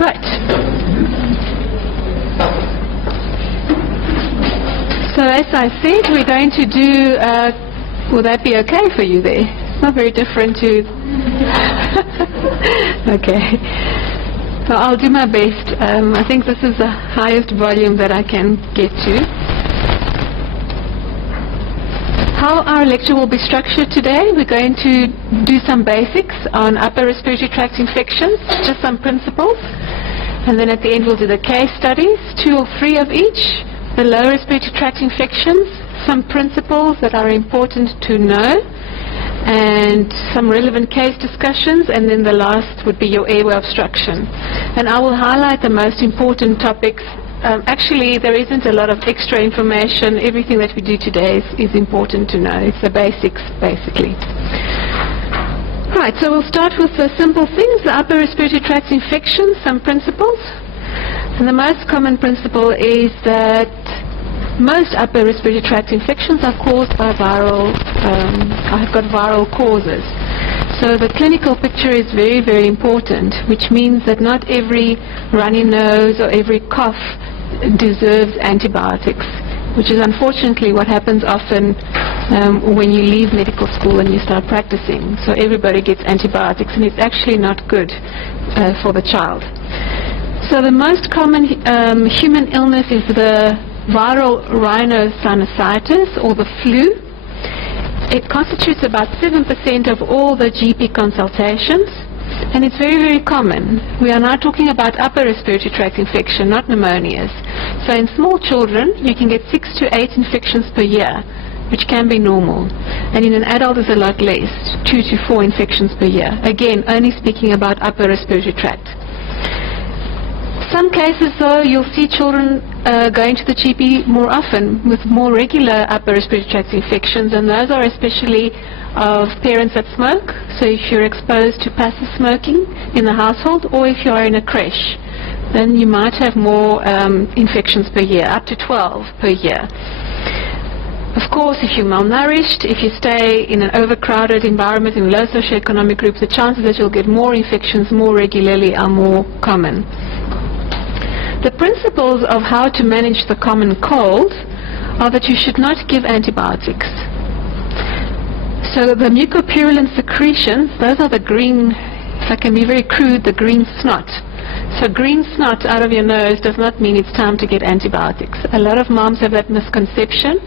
Right. So as I said, we're going to do, will that be okay for you there? It's not very different to... Okay. So I'll do my best. I think this is the highest volume that I can get to. How our lecture will be structured today, we're going to do some basics on upper respiratory tract infections, just some principles. And then at the end we'll do the case studies, 2 or 3 of each. The lower respiratory tract infections, some principles that are important to know, and some relevant case discussions, and then the last would be your airway obstruction. And I will highlight the most important topics. Actually, there isn't a lot of extra information. Everything that we do today is important to know. It's the basics, basically. Right, so we'll start with the simple things, the upper respiratory tract infections, some principles. And the most common principle is that most upper respiratory tract infections are caused by viral causes. So the clinical picture is very, very important, which means that not every runny nose or every cough deserves antibiotics, which is unfortunately what happens often when you leave medical school and you start practicing. So everybody gets antibiotics, and it's actually not good for the child. So the most common human illness is the viral rhinosinusitis, or the flu. It constitutes about 7% of all the GP consultations, and it's very, very common. We are now talking about upper respiratory tract infection, not pneumonias. So in small children, you can get 6 to 8 infections per year, which can be normal. And in an adult, is a lot less, 2 to 4 infections per year. Again, only speaking about upper respiratory tract. Some cases, though, you'll see children going to the GP more often with more regular upper respiratory tract infections, and those are especially of parents that smoke. So if you're exposed to passive smoking in the household, or if you are in a creche, then you might have more infections per year, up to 12 per year. Of course, if you're malnourished, if you stay in an overcrowded environment in low socioeconomic groups, the chances that you'll get more infections more regularly are more common. The principles of how to manage the common cold are that you should not give antibiotics. So the mucopurulent secretions, those are the green, if I can be very crude, the green snot. So green snot out of your nose does not mean it's time to get antibiotics. A lot of moms have that misconception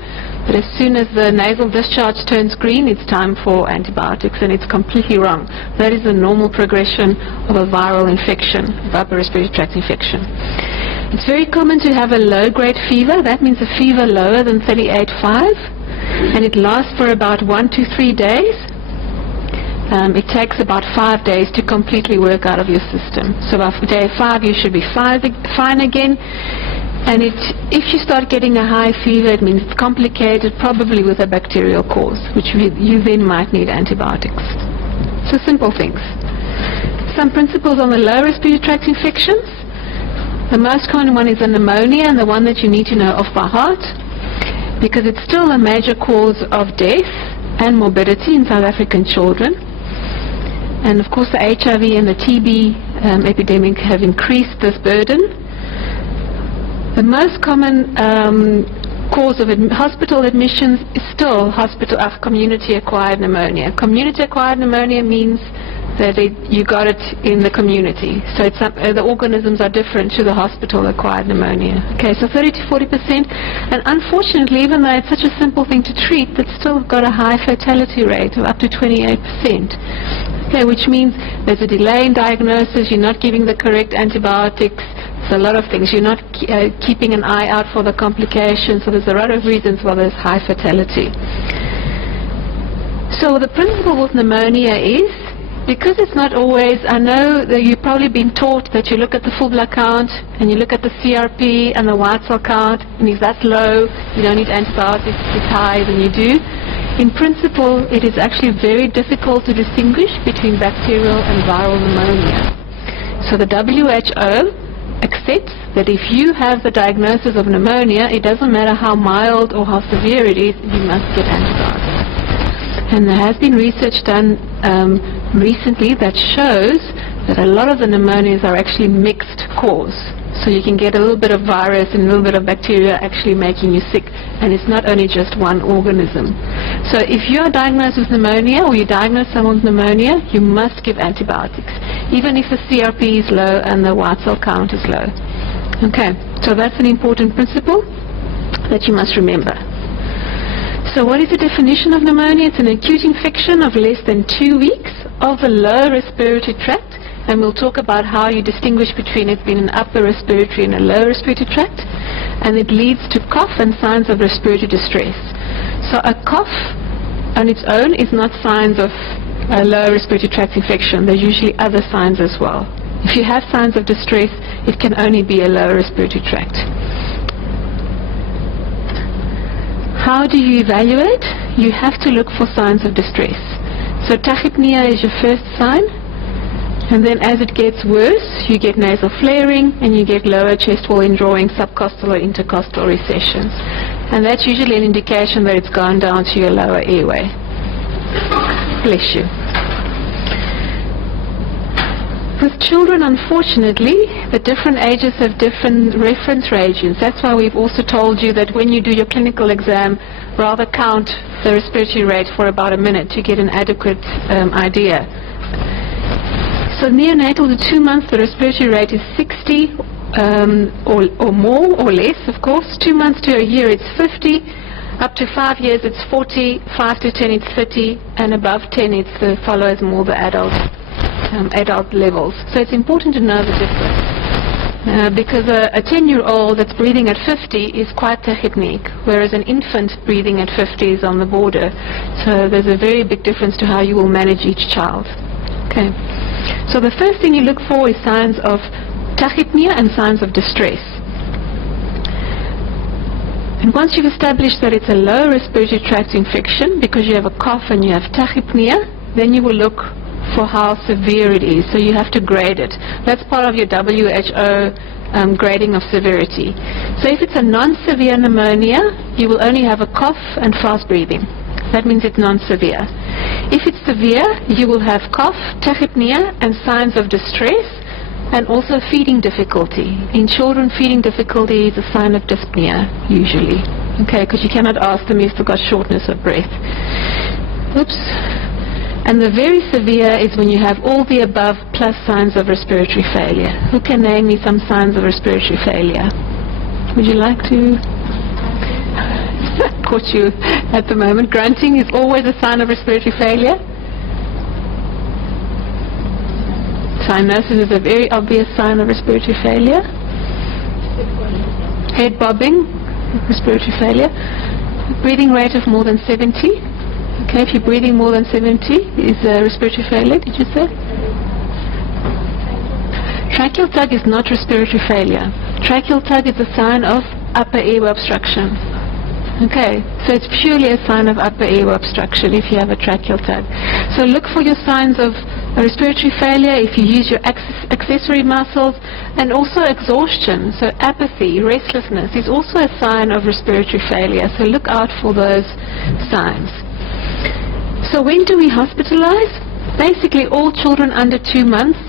that as soon as the nasal discharge turns green, it's time for antibiotics, and it's completely wrong. That is the normal progression of a viral infection, of upper respiratory tract infection. It's very common to have a low-grade fever. That means a fever lower than 38.5, and it lasts for about 1 to 3 days. It takes about 5 days to completely work out of your system. So by day 5, you should be fine again. And if you start getting a high fever, it means it's complicated, probably with a bacterial cause, which you then might need antibiotics. So simple things. Some principles on the lower respiratory tract infections. The most common one is a pneumonia, and the one that you need to know off by heart, because it's still a major cause of death and morbidity in South African children. And of course the HIV and the TB epidemic have increased this burden. The most common cause of hospital admissions is still community-acquired pneumonia. Community-acquired pneumonia means that you got it in the community. So the organisms are different to the hospital-acquired pneumonia. Okay, so 30 to 40%. And unfortunately, even though it's such a simple thing to treat, it's still got a high fatality rate of up to 28%. Okay, which means there's a delay in diagnosis, you're not giving the correct antibiotics, there's a lot of things. You're not keeping an eye out for the complications, so there's a lot of reasons why there's high fatality. So the principle with pneumonia is, because it's not always, I know that you've probably been taught that you look at the full blood count and you look at the CRP and the white cell count, and if that's low, you don't need antibiotics. If it's high, then you do. In principle, it is actually very difficult to distinguish between bacterial and viral pneumonia. So the WHO accepts that if you have the diagnosis of pneumonia, it doesn't matter how mild or how severe it is, you must get antibiotics. And there has been research done recently that shows that a lot of the pneumonias are actually mixed cause. So you can get a little bit of virus and a little bit of bacteria actually making you sick, and it's not only just one organism. So if you are diagnosed with pneumonia, or you diagnose someone with pneumonia, you must give antibiotics, even if the CRP is low and the white cell count is low. Okay, so that's an important principle that you must remember. So what is the definition of pneumonia? It's an acute infection of less than 2 weeks of the lower respiratory tract, and we'll talk about how you distinguish between it being an upper respiratory and a lower respiratory tract, and it leads to cough and signs of respiratory distress. So a cough on its own is not signs of a lower respiratory tract infection. There's usually other signs as well. If you have signs of distress, it can only be a lower respiratory tract. How do you evaluate? You have to look for signs of distress. So tachypnea is your first sign, and then as it gets worse, you get nasal flaring and you get lower chest wall indrawing, subcostal or intercostal recessions. And that's usually an indication that it's gone down to your lower airway. Bless you. With children, unfortunately, the different ages have different reference regions. That's why we've also told you that when you do your clinical exam, rather count the respiratory rate for about a minute to get an adequate idea. So neonatal to 2 months, the respiratory rate is 60 or more or less, of course. 2 months to a year, it's 50. Up to 5 years, it's 40. 5 to 10, it's 30. And above 10, it follows more the adult levels. So it's important to know the difference. Because a 10-year-old that's breathing at 50 is quite tachypneic, whereas an infant breathing at 50 is on the border. So there's a very big difference to how you will manage each child. Okay. So the first thing you look for is signs of tachypnea and signs of distress. And once you've established that it's a low respiratory tract infection because you have a cough and you have tachypnea, then you will look for how severe it is. So you have to grade it. That's part of your WHO grading of severity. So if it's a non-severe pneumonia, you will only have a cough and fast breathing. That means it's non-severe. If it's severe, you will have cough, tachypnea, and signs of distress, and also feeding difficulty. In children, feeding difficulty is a sign of dyspnea, usually. Okay, because you cannot ask them if they've got shortness of breath. Oops. And the very severe is when you have all the above plus signs of respiratory failure. Who can name me some signs of respiratory failure? Would you like to? Caught you at the moment. Grunting is always a sign of respiratory failure. Cyanosis is a very obvious sign of respiratory failure. Head bobbing, respiratory failure. Breathing rate of more than 70. Okay, if you're breathing more than 70 is respiratory failure, did you say? Tracheal tug is not respiratory failure. Tracheal tug is a sign of upper airway obstruction. Okay, so it's purely a sign of upper airway obstruction if you have a tracheal tug. So look for your signs of respiratory failure if you use your accessory muscles, and also exhaustion. So apathy, restlessness is also a sign of respiratory failure. So look out for those signs. So when do we hospitalize? Basically all children under 2 months.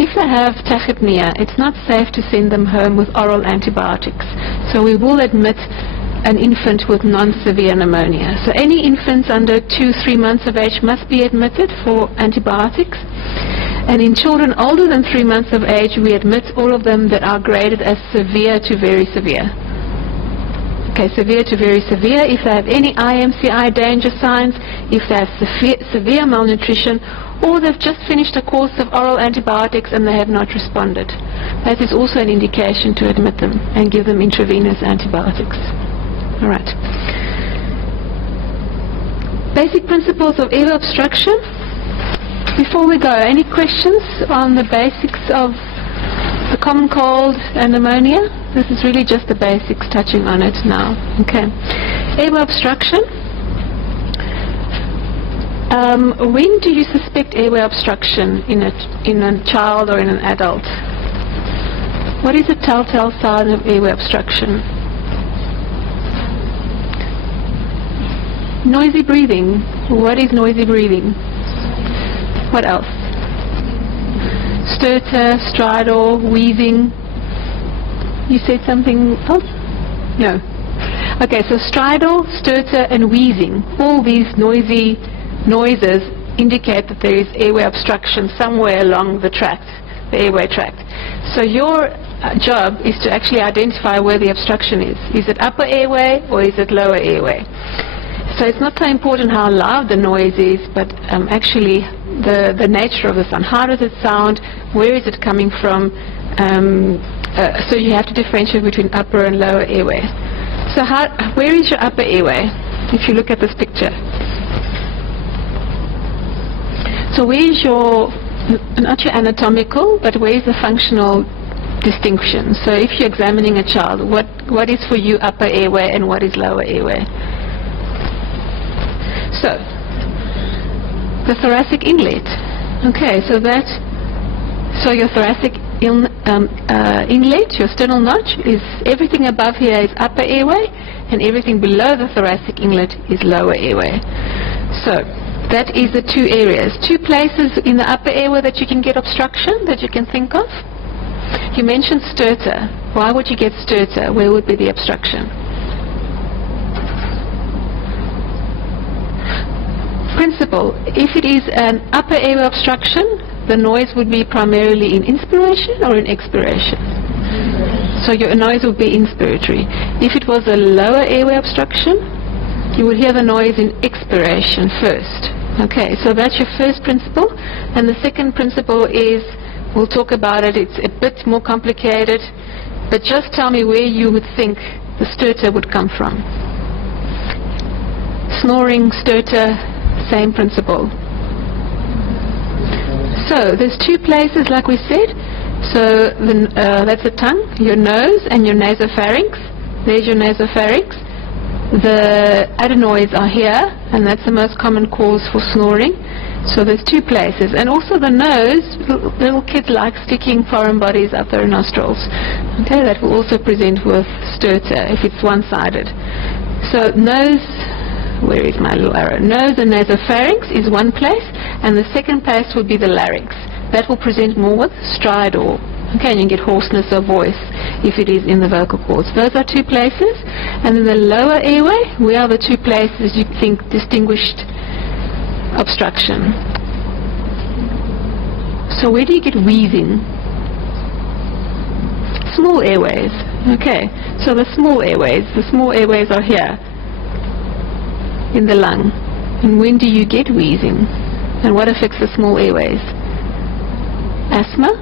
If they have tachypnea, it's not safe to send them home with oral antibiotics. So we will admit an infant with non-severe pneumonia. So any infants under 2-3 months of age must be admitted for antibiotics. And in children older than 3 months of age, we admit all of them that are graded as severe to very severe. Okay, severe to very severe. If they have any IMCI danger signs, if they have severe malnutrition, or they've just finished a course of oral antibiotics and they have not responded. That is also an indication to admit them and give them intravenous antibiotics. All right. Basic principles of airway obstruction. Before we go, any questions on the basics of the common cold and pneumonia? This is really just the basics, touching on it now. Okay. Airway obstruction. When do you suspect airway obstruction in a child or in an adult? What is a telltale sign of airway obstruction? Noisy breathing. What is noisy breathing? What else? stertor, stridor, wheezing. You said something else? No. Okay, so stridor, stertor, and wheezing. All these noisy noises indicate that there is airway obstruction somewhere along the tract, the airway tract. So your job is to actually identify where the obstruction is. Is it upper airway or is it lower airway? So it's not so important how loud the noise is, but actually the nature of the sound. How does it sound? Where is it coming from? So you have to differentiate between upper and lower airway. So where is your upper airway if you look at this picture? So where is your, not your anatomical, but where is the functional distinction? So if you're examining a child, what is for you upper airway and what is lower airway? So, the thoracic inlet. Okay, so your thoracic inlet, your sternal notch, is everything above here is upper airway, and everything below the thoracic inlet is lower airway. So, that is the two areas. Two places in the upper airway that you can get obstruction that you can think of. You mentioned stertor. Why would you get stertor? Where would be the obstruction? Principle. If it is an upper airway obstruction, the noise would be primarily in inspiration or in expiration. So your noise would be inspiratory. If it was a lower airway obstruction, you would hear the noise in expiration first. Okay, so that's your first principle. And the second principle is, we'll talk about it, it's a bit more complicated, but just tell me where you would think the stertor would come from. Snoring, stertor, same principle. So there's two places like we said. So that's the tongue, your nose and your nasopharynx. There's your nasopharynx. The adenoids are here, and that's the most common cause for snoring. So there's two places. And also the nose, little kids like sticking foreign bodies up their nostrils. Okay, that will also present with stertor if it's one-sided. So nose, where is my little arrow? Nose and nasopharynx is one place, and the second place would be the larynx. That will present more with stridor. Okay, and you get hoarseness of voice if it is in the vocal cords. Those are two places. And in the lower airway, where are the two places you think distinguished obstruction? So where do you get wheezing? Small airways. Okay, so the small airways are here in the lung. And when do you get wheezing? And what affects the small airways? Asthma?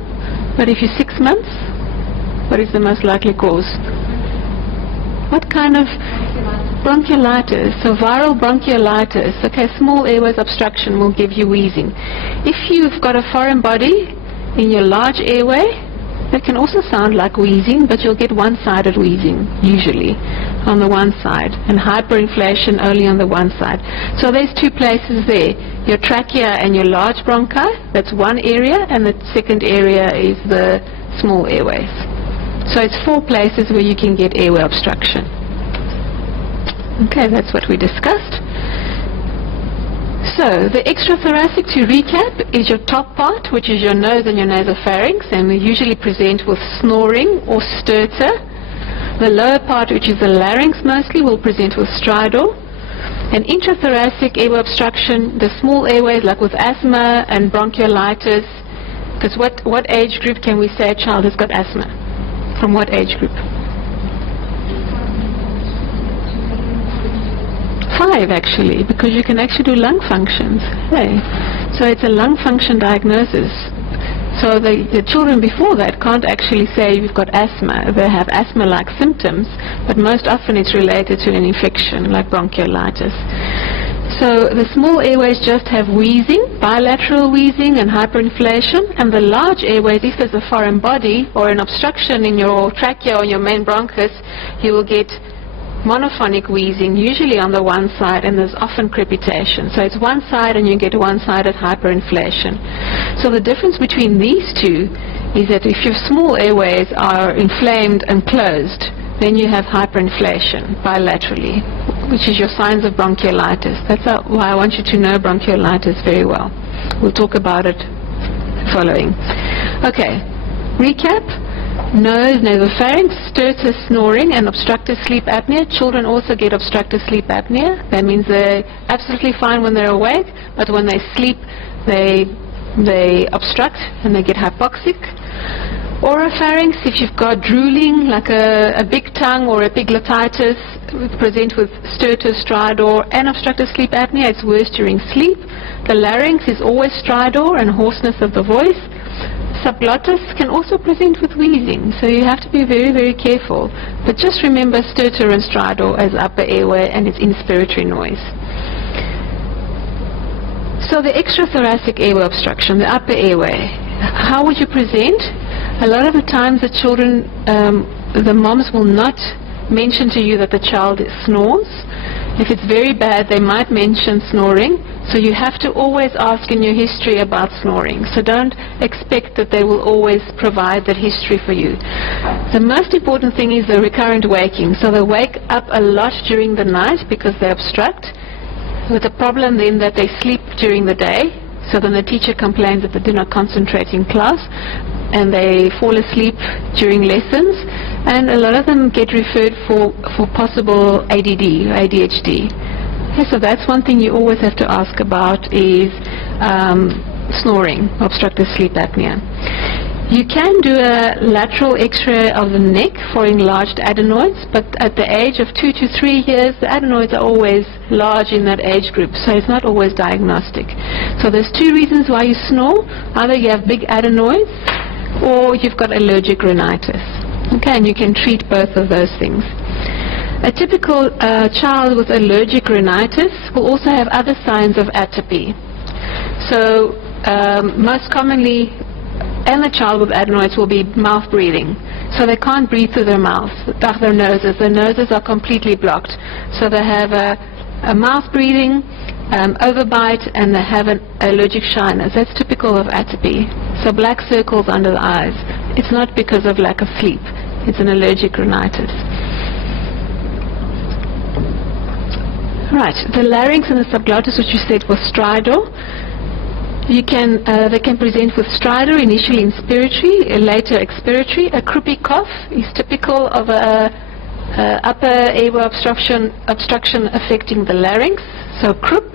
But if you're 6 months, what is the most likely cause? What kind of bronchiolitis? So viral bronchiolitis. Okay, small airways obstruction will give you wheezing. If you've got a foreign body in your large airway, that can also sound like wheezing, but you'll get one-sided wheezing, usually, on the one side, and hyperinflation only on the one side. So there's two places there. Your trachea and your large bronchi, that's one area, and the second area is the small airways. So it's four places where you can get airway obstruction. Okay, that's what we discussed. So the extrathoracic, to recap, is your top part, which is your nose and your nasopharynx, and we usually present with snoring or stertor. The lower part, which is the larynx mostly, will present with stridor. And intrathoracic airway obstruction, the small airways like with asthma and bronchiolitis, because what age group can we say a child has got asthma? From what age group? 5 actually, because you can actually do lung functions. Hey. So it's a lung function diagnosis. So the children before that can't actually say you've got asthma. They have asthma-like symptoms, but most often it's related to an infection like bronchiolitis. So the small airways just have wheezing, bilateral wheezing and hyperinflation, and the large airways, if there's a foreign body or an obstruction in your trachea or your main bronchus, you will get monophonic wheezing, usually on the one side, and there's often crepitation. So it's one side and you get one-sided hyperinflation. So the difference between these two is that if your small airways are inflamed and closed, then you have hyperinflation bilaterally, which is your signs of bronchiolitis. That's why I want you to know bronchiolitis very well. We'll talk about it following. Okay, recap. Nose, nasopharynx, stertor, snoring, and obstructive sleep apnea. Children also get obstructive sleep apnea. That means they're absolutely fine when they're awake, but when they sleep, they obstruct and they get hypoxic. Oropharynx, if you've got drooling, like a big tongue or epiglottitis, present with stertor, stridor, and obstructive sleep apnea. It's worse during sleep. The larynx is always stridor and hoarseness of the voice. Subglottis can also present with wheezing, so you have to be very, very careful. But just remember stertor and stridor as upper airway and its inspiratory noise. So the extrathoracic airway obstruction, the upper airway, how would you present? A lot of the times the children, the moms will not mention to you that the child snores. If it's very bad, they might mention snoring. So you have to always ask in your history about snoring. So don't expect that they will always provide that history for you. The most important thing is the recurrent waking. So they wake up a lot during the night because they obstruct, with the problem then that they sleep during the day. So then the teacher complains that they do not concentrate in class, and they fall asleep during lessons, and a lot of them get referred for possible ADD or ADHD. Okay, so that's one thing you always have to ask about is snoring, obstructive sleep apnea. You can do a lateral x-ray of the neck for enlarged adenoids, but at the age of 2 to 3 years, the adenoids are always large in that age group, so it's not always diagnostic. So there's two reasons why you snore. Either you have big adenoids, or you've got allergic rhinitis. Okay, and you can treat both of those things. A typical child with allergic rhinitis will also have other signs of atopy. So most commonly, and the child with adenoids will be mouth breathing. So they can't breathe through their mouths, their noses. Their noses are completely blocked. So they have a mouth breathing, overbite, and they have an allergic shyness. That's typical of atopy. So black circles under the eyes. It's not because of lack of sleep. It's an allergic rhinitis. Right, the larynx and the subglottis, which you said was stridor. They can present with stridor, initially inspiratory, later expiratory. A croupy cough is typical of a upper airway obstruction affecting the larynx. So croup,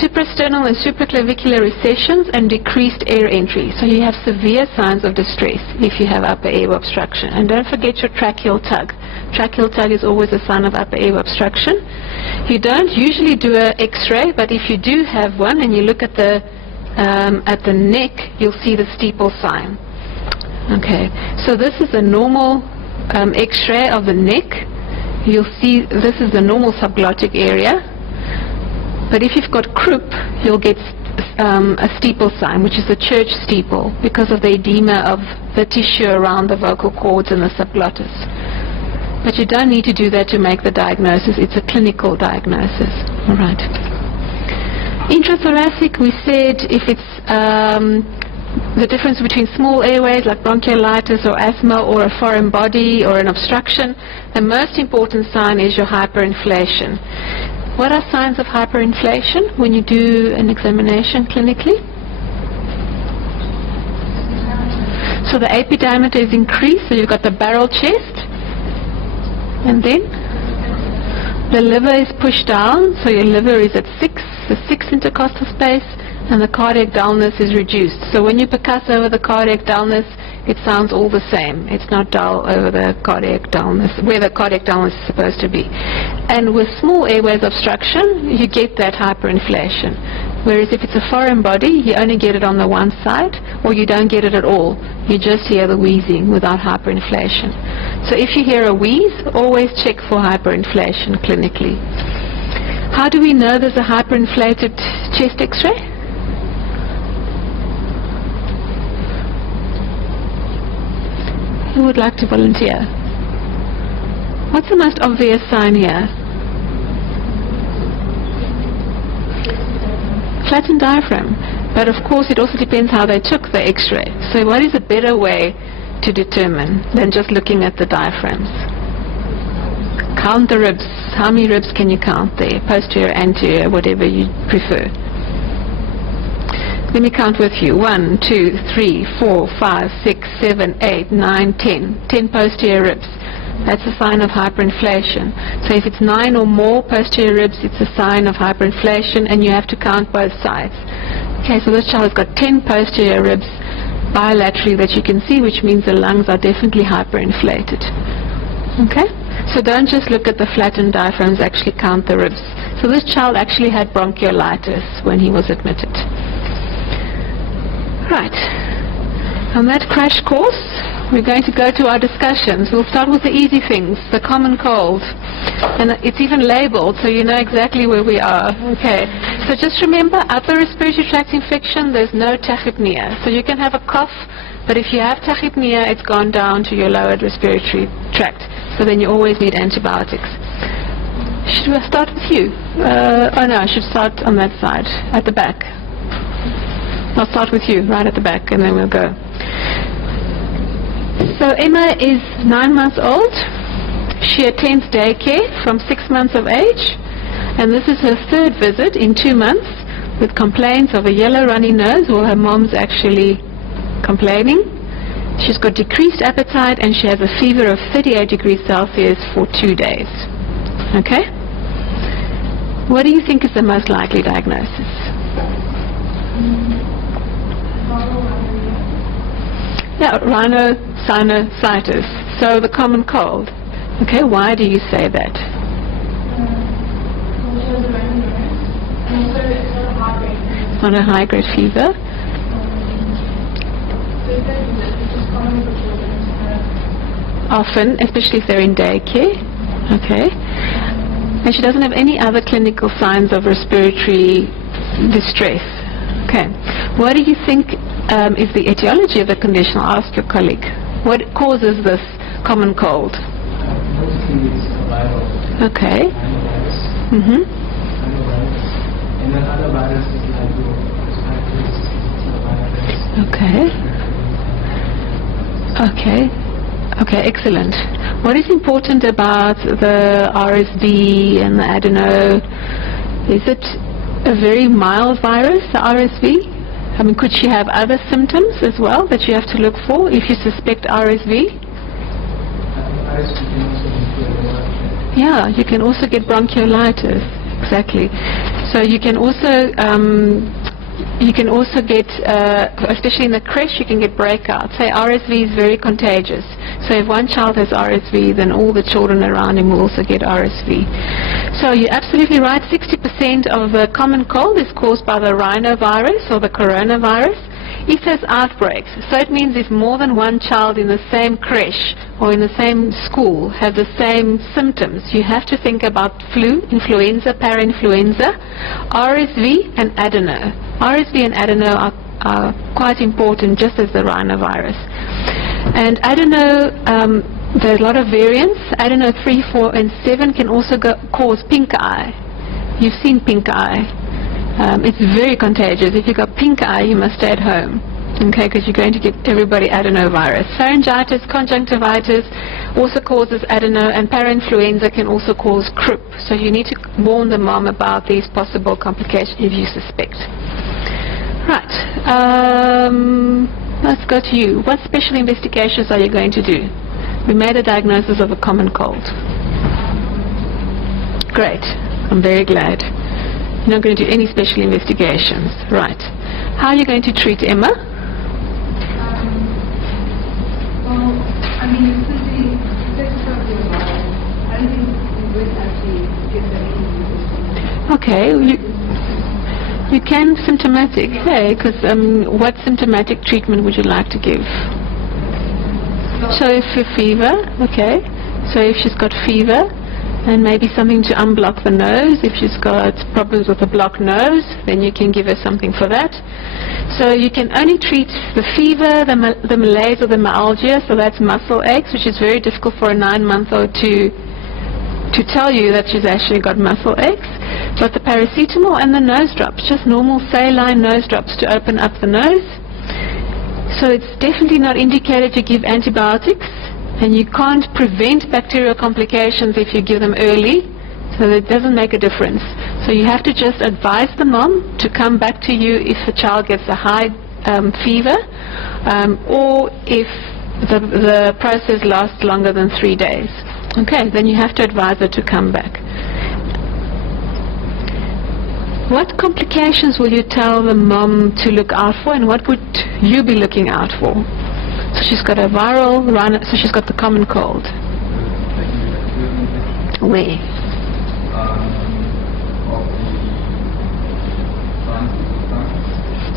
suprasternal and supraclavicular recessions, and decreased air entry. So you have severe signs of distress if you have upper airway obstruction. And don't forget your tracheal tug. Tracheal tug is always a sign of upper airway obstruction. You don't usually do an x-ray, but if you do have one and you look at the neck, you'll see the steeple sign. Okay, so this is a normal x-ray of the neck. You'll see this is the normal subglottic area. But if you've got croup, you'll get a steeple sign, which is the church steeple, because of the edema of the tissue around the vocal cords and the subglottis. But you don't need to do that to make the diagnosis. It's a clinical diagnosis. All right. Intrathoracic, we said if it's the difference between small airways like bronchiolitis or asthma or a foreign body or an obstruction, the most important sign is your hyperinflation. What are signs of hyperinflation when you do an examination clinically? So the AP diameter is increased, so you've got the barrel chest, and then the liver is pushed down, so your liver is at 6, the 6 intercostal space, and the cardiac dullness is reduced. So when you percuss over the cardiac dullness, it sounds all the same. It's not dull over the cardiac dullness, where the cardiac dullness is supposed to be. And with small airways obstruction, you get that hyperinflation. Whereas if it's a foreign body, you only get it on the one side, or you don't get it at all. You just hear the wheezing without hyperinflation. So if you hear a wheeze, always check for hyperinflation clinically. How do we know there's a hyperinflated chest x-ray? Who would like to volunteer? What's the most obvious sign here? Flattened diaphragm. But of course it also depends how they took the x-ray. So what is a better way to determine than just looking at the diaphragms? Count the ribs. How many ribs can you count there? Posterior, anterior, whatever you prefer. Let me count with you. 1, 2, 3, 4, 5, 6, 7, 8, 9, 10. 10 posterior ribs. That's a sign of hyperinflation. So if it's 9 or more posterior ribs, it's a sign of hyperinflation, and you have to count both sides. Okay, so this child has got 10 posterior ribs bilaterally that you can see, which means the lungs are definitely hyperinflated. Okay? So don't just look at the flattened diaphragms, actually count the ribs. So this child actually had bronchiolitis when he was admitted. Right. On that crash course, we're going to go to our discussions. We'll start with the easy things, the common cold. And it's even labeled, so you know exactly where we are. Okay. So just remember, upper respiratory tract infection, there's no tachypnea. So you can have a cough, but if you have tachypnea, it's gone down to your lower respiratory tract. So then you always need antibiotics. Should I start with you? Oh no, I should start on that side, at the back. I'll start with you, right at the back, and then we'll go. So Emma is 9 months old. She attends daycare from 6 months of age, and this is her 3rd visit in 2 months with complaints of a yellow runny nose, or her mom's actually complaining. She's got decreased appetite, and she has a fever of 38 degrees Celsius for 2 days. Okay? What do you think is the most likely diagnosis? Yeah, rhinosinusitis. So the common cold. Okay, why do you say that? It's not a high-grade fever. Often, especially if they're in daycare. Okay. And she doesn't have any other clinical signs of respiratory distress. Okay. What do you think is the etiology of the condition? I'll ask your colleague. What causes this common cold? Mostly it's viral. Okay. And then other viruses like Okay. Okay, excellent. What is important about the RSV and the adeno? Is it a very mild virus, the RSV? I mean, could she have other symptoms as well that you have to look for if you suspect RSV? Yeah, you can also get bronchiolitis. Exactly. So you can also get, especially in the creche, you can get breakouts. Say RSV is very contagious. So if one child has RSV, then all the children around him will also get RSV. So you're absolutely right. 60% of the common cold is caused by the rhinovirus or the coronavirus. If there's outbreaks, so it means if more than one child in the same creche or in the same school have the same symptoms, you have to think about flu, influenza, parainfluenza, RSV and adeno. RSV and adeno are quite important, just as the rhinovirus. And adeno, there's a lot of variants. Adeno 3, 4 and 7 can also cause pink eye. You've seen pink eye. It's very contagious. If you've got pink eye, you must stay at home, okay, because you're going to get everybody adenovirus. Pharyngitis, conjunctivitis also causes adeno, and parainfluenza can also cause croup. So you need to warn the mom about these possible complications if you suspect. Right. Let's go to you. What special investigations are you going to do? We made a diagnosis of a common cold. Great. I'm very glad. You're not going to do any special investigations. Right. How are you going to treat Emma? Well, I mean, since the effects of the virus, I don't think we would actually give them any. Okay. You can symptomatic. Hey, because what symptomatic treatment would you like to give? So if for fever, okay. So if she's got fever, and maybe something to unblock the nose. If she's got problems with a blocked nose, then you can give her something for that. So you can only treat the fever, the malaise or the myalgia, so that's muscle aches, which is very difficult for a 9-month-old to tell you that she's actually got muscle aches. But the paracetamol and the nose drops, just normal saline nose drops to open up the nose. So it's definitely not indicated to give antibiotics. And you can't prevent bacterial complications if you give them early, so that doesn't make a difference. So you have to just advise the mom to come back to you if the child gets a high fever, or if the process lasts longer than 3 days. Okay, then you have to advise her to come back. What complications will you tell the mom to look out for, and what would you be looking out for? So she's got a viral run, so she's got the common cold. Where?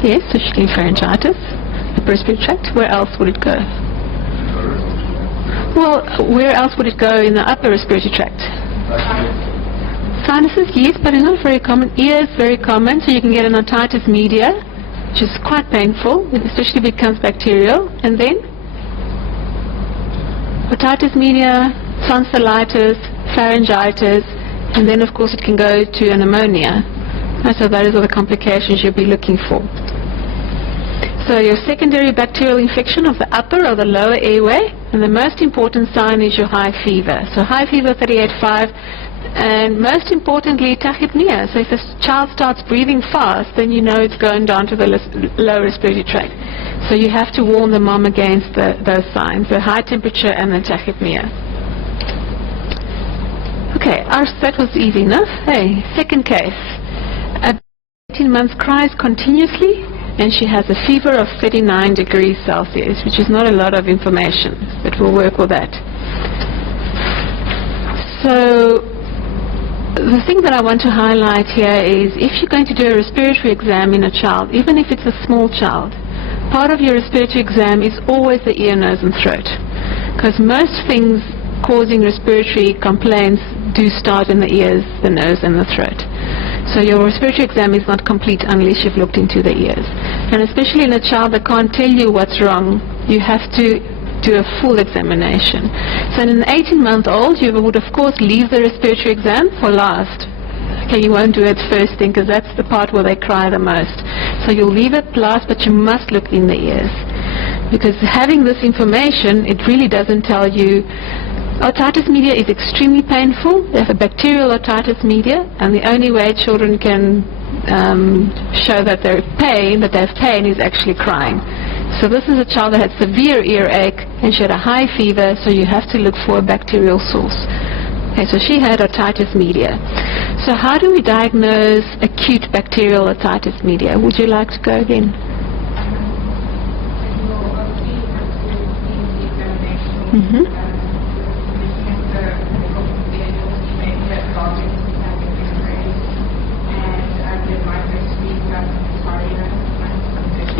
Yes, so she can pharyngitis, upper respiratory tract. Where else would it go? Well, where else would it go in the upper respiratory tract? Sinuses, yes, but it's not very common. Ears, very common, so you can get an otitis media, which is quite painful, especially if it becomes bacterial. And then otitis media, tonsillitis, pharyngitis, and then of course it can go to a pneumonia. So those are the complications you'll be looking for. So your secondary bacterial infection of the upper or the lower airway, and the most important sign is your high fever. So high fever 38.5, and most importantly tachypnea. So if the child starts breathing fast, then you know it's going down to the lower respiratory tract. So you have to warn the mom against those signs, the high temperature and the tachypnea. Okay, that was easy enough. Hey, second case. At 18 months cries continuously, and she has a fever of 39 degrees Celsius, which is not a lot of information, but we'll work with that. So the thing that I want to highlight here is if you're going to do a respiratory exam in a child, even if it's a small child, part of your respiratory exam is always the ear, nose and throat, because most things causing respiratory complaints do start in the ears, the nose and the throat. So your respiratory exam is not complete unless you've looked into the ears. And especially in a child that can't tell you what's wrong, you have to do a full examination. So in an 18-month-old, you would of course leave the respiratory exam for last. Okay, you won't do it first thing because that's the part where they cry the most. So you'll leave it last, but you must look in the ears. Because having this information, it really doesn't tell you. Otitis media is extremely painful. They have a bacterial otitis media, and the only way children can show that they have pain is actually crying. So this is a child that had severe earache, and she had a high fever, so you have to look for a bacterial source. Okay, so she had otitis media. So how do we diagnose acute bacterial otitis media? Would you like to go again? Mm-hmm.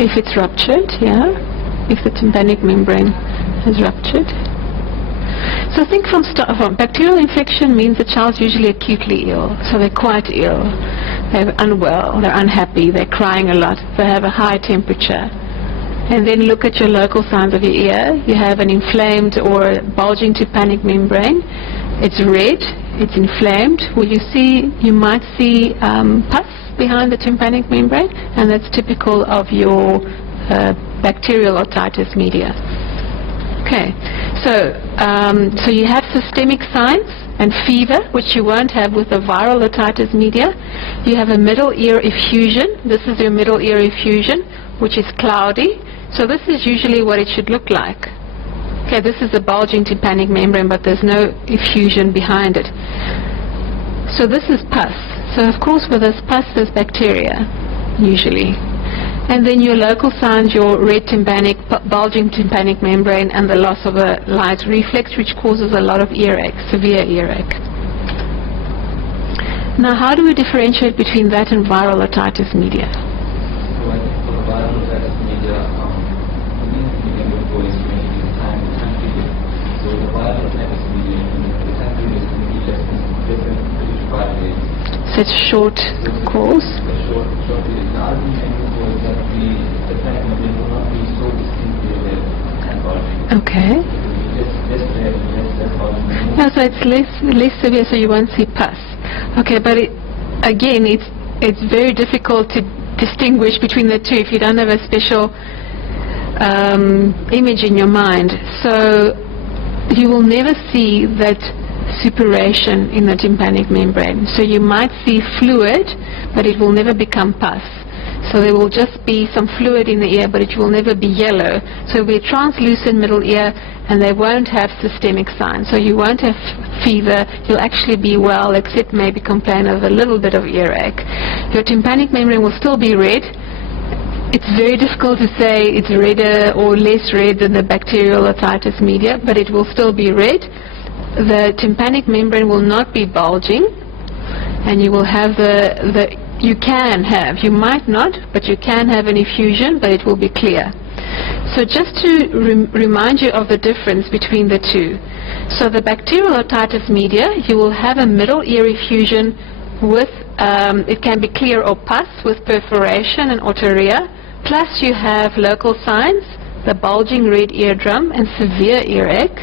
If it's ruptured, yeah. If the tympanic membrane has ruptured. So think from bacterial infection means the child's usually acutely ill. So they're quite ill. They're unwell, they're unhappy, they're crying a lot, they have a high temperature. And then look at your local signs of your ear. You have an inflamed or bulging tympanic membrane. It's red, it's inflamed. You might see pus behind the tympanic membrane, and that's typical of your bacterial otitis media. Okay, so you have systemic signs and fever, which you won't have with the viral otitis media. You have a middle ear effusion. This is your middle ear effusion, which is cloudy. So this is usually what it should look like. Okay, this is a bulging tympanic membrane, but there's no effusion behind it. So this is pus. So of course with this pus there's bacteria, usually. And then your local signs, your red tympanic, bulging tympanic membrane, and the loss of a light reflex, which causes a lot of earache, severe earache. Now how do we differentiate between that and viral otitis media? So I think for the viral otitis media, the thing that goes is time period. So the viral otitis media, the time period is going to be less than different 5 days. So it's short course. Short period. Now, the thing that the type of it will not be so distinctive and bulging. Okay. Yeah, so it's less severe, so you won't see pus. Okay, but again, it's very difficult to distinguish between the two if you don't have a special image in your mind. So you will never see that suppuration in the tympanic membrane. So you might see fluid, but it will never become pus. So there will just be some fluid in the ear, but it will never be yellow. So it will be translucent middle ear, and they won't have systemic signs. So you won't have fever. You'll actually be well, except maybe complain of a little bit of earache. Your tympanic membrane will still be red. It's very difficult to say it's redder or less red than the bacterial otitis media, but it will still be red. The tympanic membrane will not be bulging, and you will have you might not, but you can have an effusion, but it will be clear. So just to remind you of the difference between the two. So the bacterial otitis media, you will have a middle ear effusion with, it can be clear or pus with perforation and otorrhea, plus you have local signs, the bulging red eardrum and severe earache,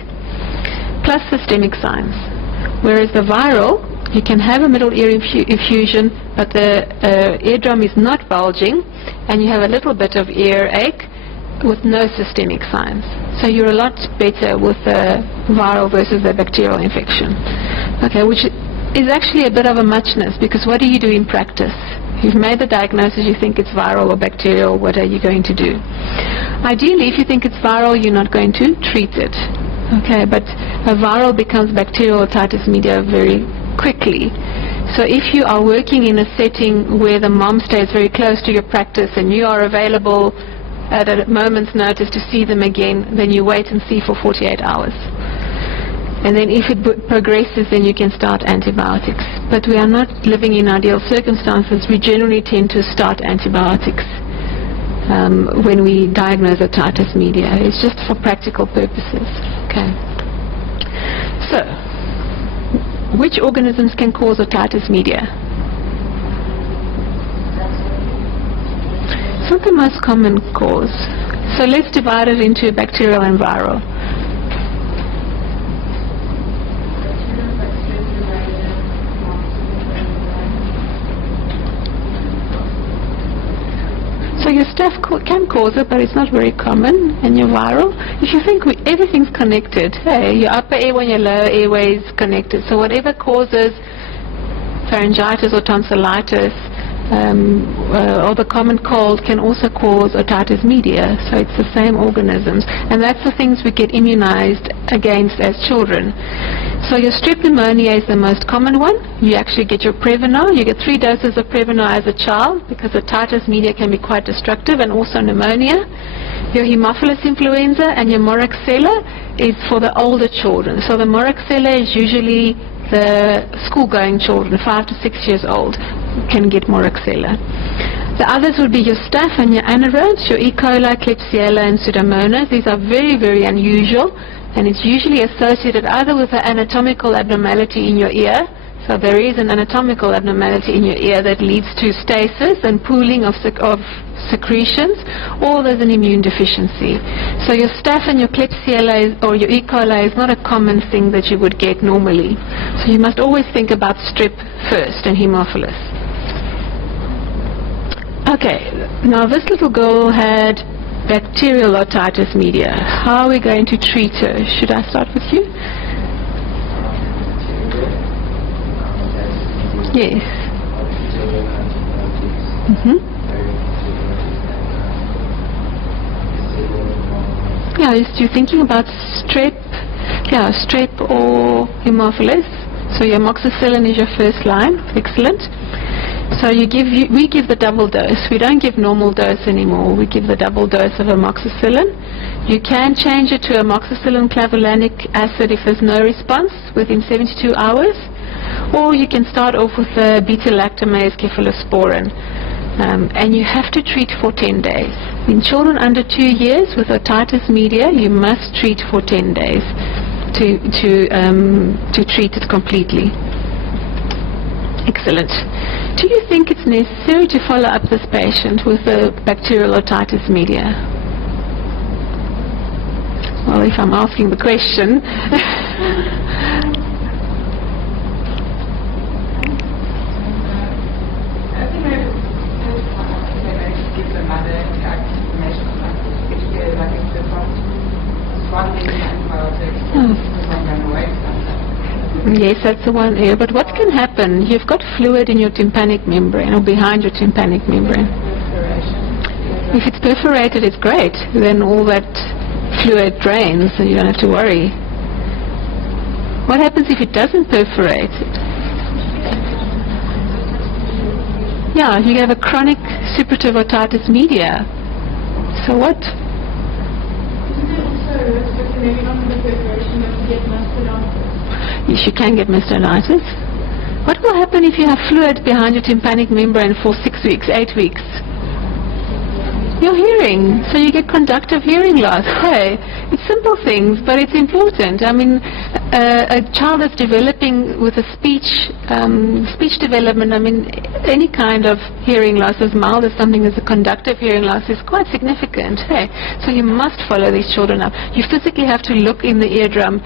plus systemic signs. Whereas the viral, you can have a middle ear effusion, but the eardrum is not bulging, and you have a little bit of earache with no systemic signs. So you're a lot better with the viral versus the bacterial infection. Okay, which is actually a bit of a muchness, because what do you do in practice? You've made the diagnosis, you think it's viral or bacterial, what are you going to do? Ideally, if you think it's viral, you're not going to treat it. Okay, but a viral becomes bacterial otitis media very quickly. So if you are working in a setting where the mom stays very close to your practice and you are available at a moment's notice to see them again, then you wait and see for 48 hours. And then if it progresses, then you can start antibiotics. But we are not living in ideal circumstances. We generally tend to start antibiotics when we diagnose otitis media. It's just for practical purposes. Okay. So, which organisms can cause otitis media? It's not the most common cause. So let's divide it into bacterial and viral. So your staph can cause it, but it's not very common. And your viral, if you think everything's connected, hey, your upper airway and your lower airway is connected. So whatever causes pharyngitis or tonsillitis or the common cold can also cause otitis media. So it's the same organisms. And that's the things we get immunized against as children. So your strep pneumonia is the most common one. You actually get your Prevnar. You get 3 doses of Prevnar as a child, because otitis media can be quite destructive, and also pneumonia. Your Haemophilus influenza and your Moraxella is for the older children. So the Moraxella is usually the school-going children, 5 to 6 years old, can get Moraxella. The others would be your staph and your anaerobes, your E. coli, Klebsiella, and Pseudomonas. These are very, very unusual, and it's usually associated either with an anatomical abnormality in your ear. So there is an anatomical abnormality in your ear that leads to stasis and pooling of secretions, or there's an immune deficiency. So your staph and your Klebsiella or your E. coli is not a common thing that you would get normally. So you must always think about strep first and Haemophilus. Okay, now this little girl had bacterial otitis media. How are we going to treat her? Should I start with you? Yes. Yeah, you're thinking about strep or Haemophilus. So your amoxicillin is your first line. Excellent. So we give the double dose. We don't give normal dose anymore. We give the double dose of amoxicillin. You can change it to amoxicillin clavulanic acid if there's no response within 72 hours. Or you can start off with the beta-lactamase cephalosporin. And you have to treat for 10 days. In children under 2 years with otitis media, you must treat for 10 days to treat it completely. Excellent. Do you think it's necessary to follow up this patient with the bacterial otitis media? Well, if I'm asking the question. Yes, that's the one area. But what can happen? You've got fluid in your tympanic membrane or behind your tympanic membrane. If it's perforated, it's great. Then all that fluid drains, so you don't have to worry. What happens if it doesn't perforate? Yeah, you have a chronic suppurative otitis media. So what? Isn't there also a risk that maybe not the perforation but you get mastitis? Yes, you can get mastitis. What will happen if you have fluid behind your tympanic membrane for 6 weeks, 8 weeks? Your hearing. So you get conductive hearing loss. Hey, it's simple things, but it's important. I mean, a child that's developing with a speech development, I mean, any kind of hearing loss, as mild as something as a conductive hearing loss, is quite significant. Hey, so you must follow these children up. You physically have to look in the eardrum,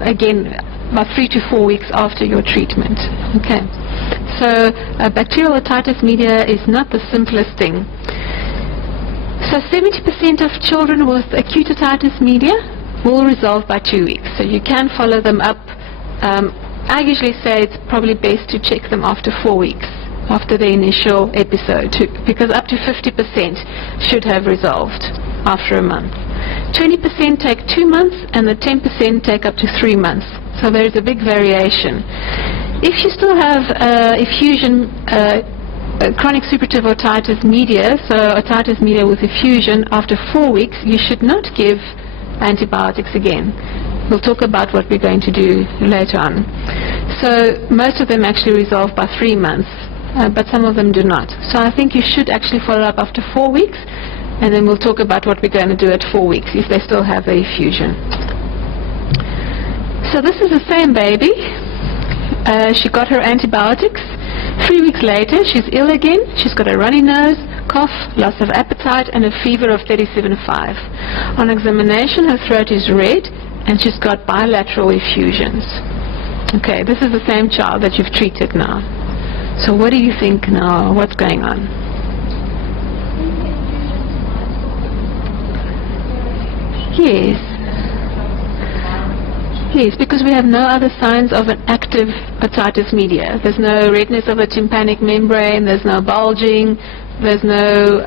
again, about 3 to 4 weeks after your treatment. Okay. So bacterial otitis media is not the simplest thing. So 70% of children with acute otitis media will resolve by 2 weeks. So you can follow them up. I usually say it's probably best to check them after 4 weeks, after the initial episode, because up to 50% should have resolved after a month. 20% take 2 months, and the 10% take up to 3 months. So there's a big variation. If you still have effusion, chronic suppurative otitis media, so otitis media with effusion, after 4 weeks, you should not give antibiotics again. We'll talk about what we're going to do later on. So most of them actually resolve by 3 months, but some of them do not. So I think you should actually follow up after 4 weeks, and then we'll talk about what we're going to do at 4 weeks if they still have the effusion. So this is the same baby. She got her antibiotics. 3 weeks later, she's ill again. She's got a runny nose, cough, loss of appetite, and a fever of 37.5. On examination, her throat is red, and she's got bilateral effusions. Okay, this is the same child that you've treated now. So what do you think now? What's going on? Yes. Yes, because we have no other signs of an active otitis media. There's no redness of the tympanic membrane, there's no bulging, there's no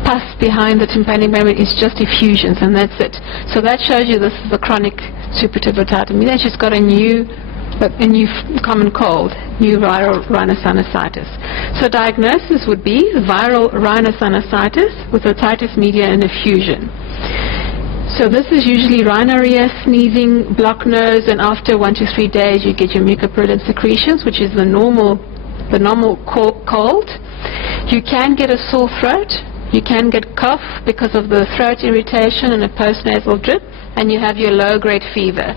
pus behind the tympanic membrane. It's just effusions, and that's it. So that shows you this is the chronic suppurative otitis media. She's got a new common cold, new viral rhinosinusitis. So diagnosis would be viral rhinosinusitis with otitis media and effusion. So this is usually rhinorrhea, sneezing, blocked nose, and after 1 to 3 days you get your mucopurulent secretions, which is the normal cold. You can get a sore throat. You can get cough because of the throat irritation and a postnasal drip, and you have your low-grade fever.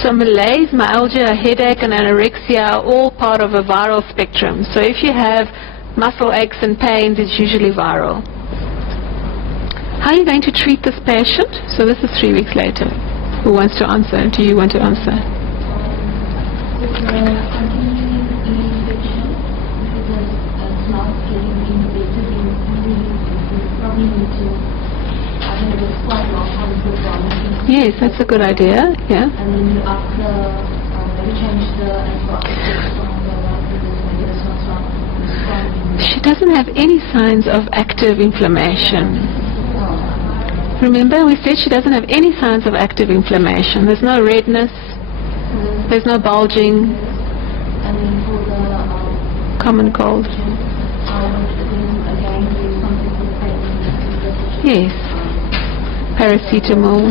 So malaise, myalgia, headache, and anorexia are all part of a viral spectrum. So if you have muscle aches and pains, it's usually viral. How are you going to treat this patient? So this is 3 weeks later. Who wants to answer? Do you want to answer? With the continuing infection, because it's not getting intubated you probably need to, I think it was quite long time to vomiting. Yes, that's a good idea. Yeah. And then you after maybe change the antibiotics from the one because maybe this one's not responding. She doesn't have any signs of active inflammation. Remember, we said she doesn't have any signs of active inflammation. There's no redness. There's no bulging. And then for the common cold. Yes. Paracetamol.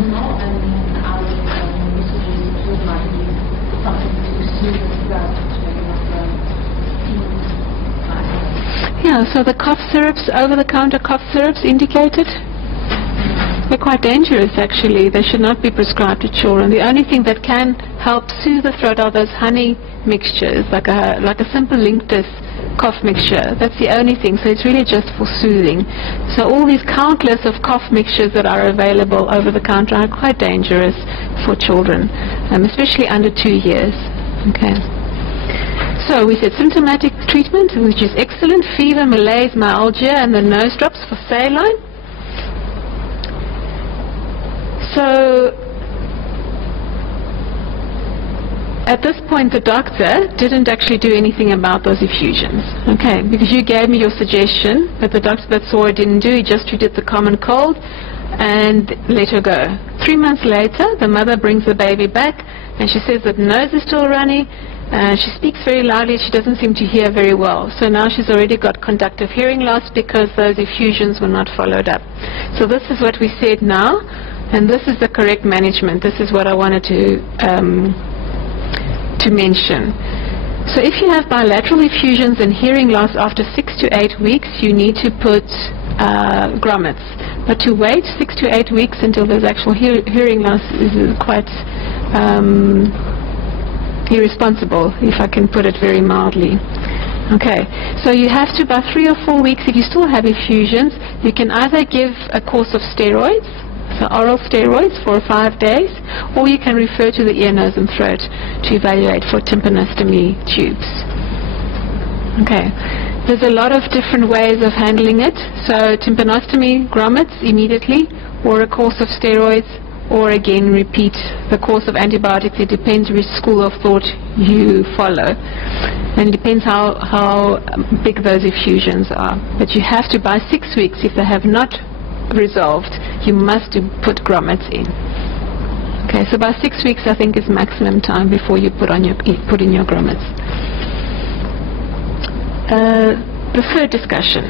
Yeah, so the cough syrups, over-the-counter cough syrups indicated. They're quite dangerous, actually. They should not be prescribed to children. The only thing that can help soothe the throat are those honey mixtures, like a simple Linctus cough mixture. That's the only thing. So it's really just for soothing. So all these countless of cough mixtures that are available over the counter are quite dangerous for children, especially under 2 years. Okay. So we said symptomatic treatment, which is excellent: fever, malaise, myalgia, and the nose drops for saline. So at this point, the doctor didn't actually do anything about those effusions, okay? Because you gave me your suggestion, but the doctor that saw it didn't do. He just treated the common cold and let her go. 3 months later, the mother brings the baby back, and she says that nose is still runny. She speaks very loudly. She doesn't seem to hear very well. So now she's already got conductive hearing loss because those effusions were not followed up. So this is what we said now, and this is the correct management. This is what I wanted to mention. So if you have bilateral effusions and hearing loss after 6 to 8 weeks, you need to put grommets. But to wait 6 to 8 weeks until there's actual hearing loss is quite irresponsible, if I can put it very mildly. Okay, so you have to, by 3 or 4 weeks, if you still have effusions, you can either give a course of steroids, so oral steroids for 5 days, or you can refer to the ear, nose and throat to evaluate for tympanostomy tubes. Okay, there's a lot of different ways of handling it. So tympanostomy, grommets immediately, or a course of steroids, or again repeat the course of antibiotics. It depends which school of thought you follow, and it depends how big those effusions are. But you have to, by 6 weeks, if they have not resolved, you must put grommets in. Okay, so by 6 weeks I think is maximum time before you put in your grommets. The third discussion.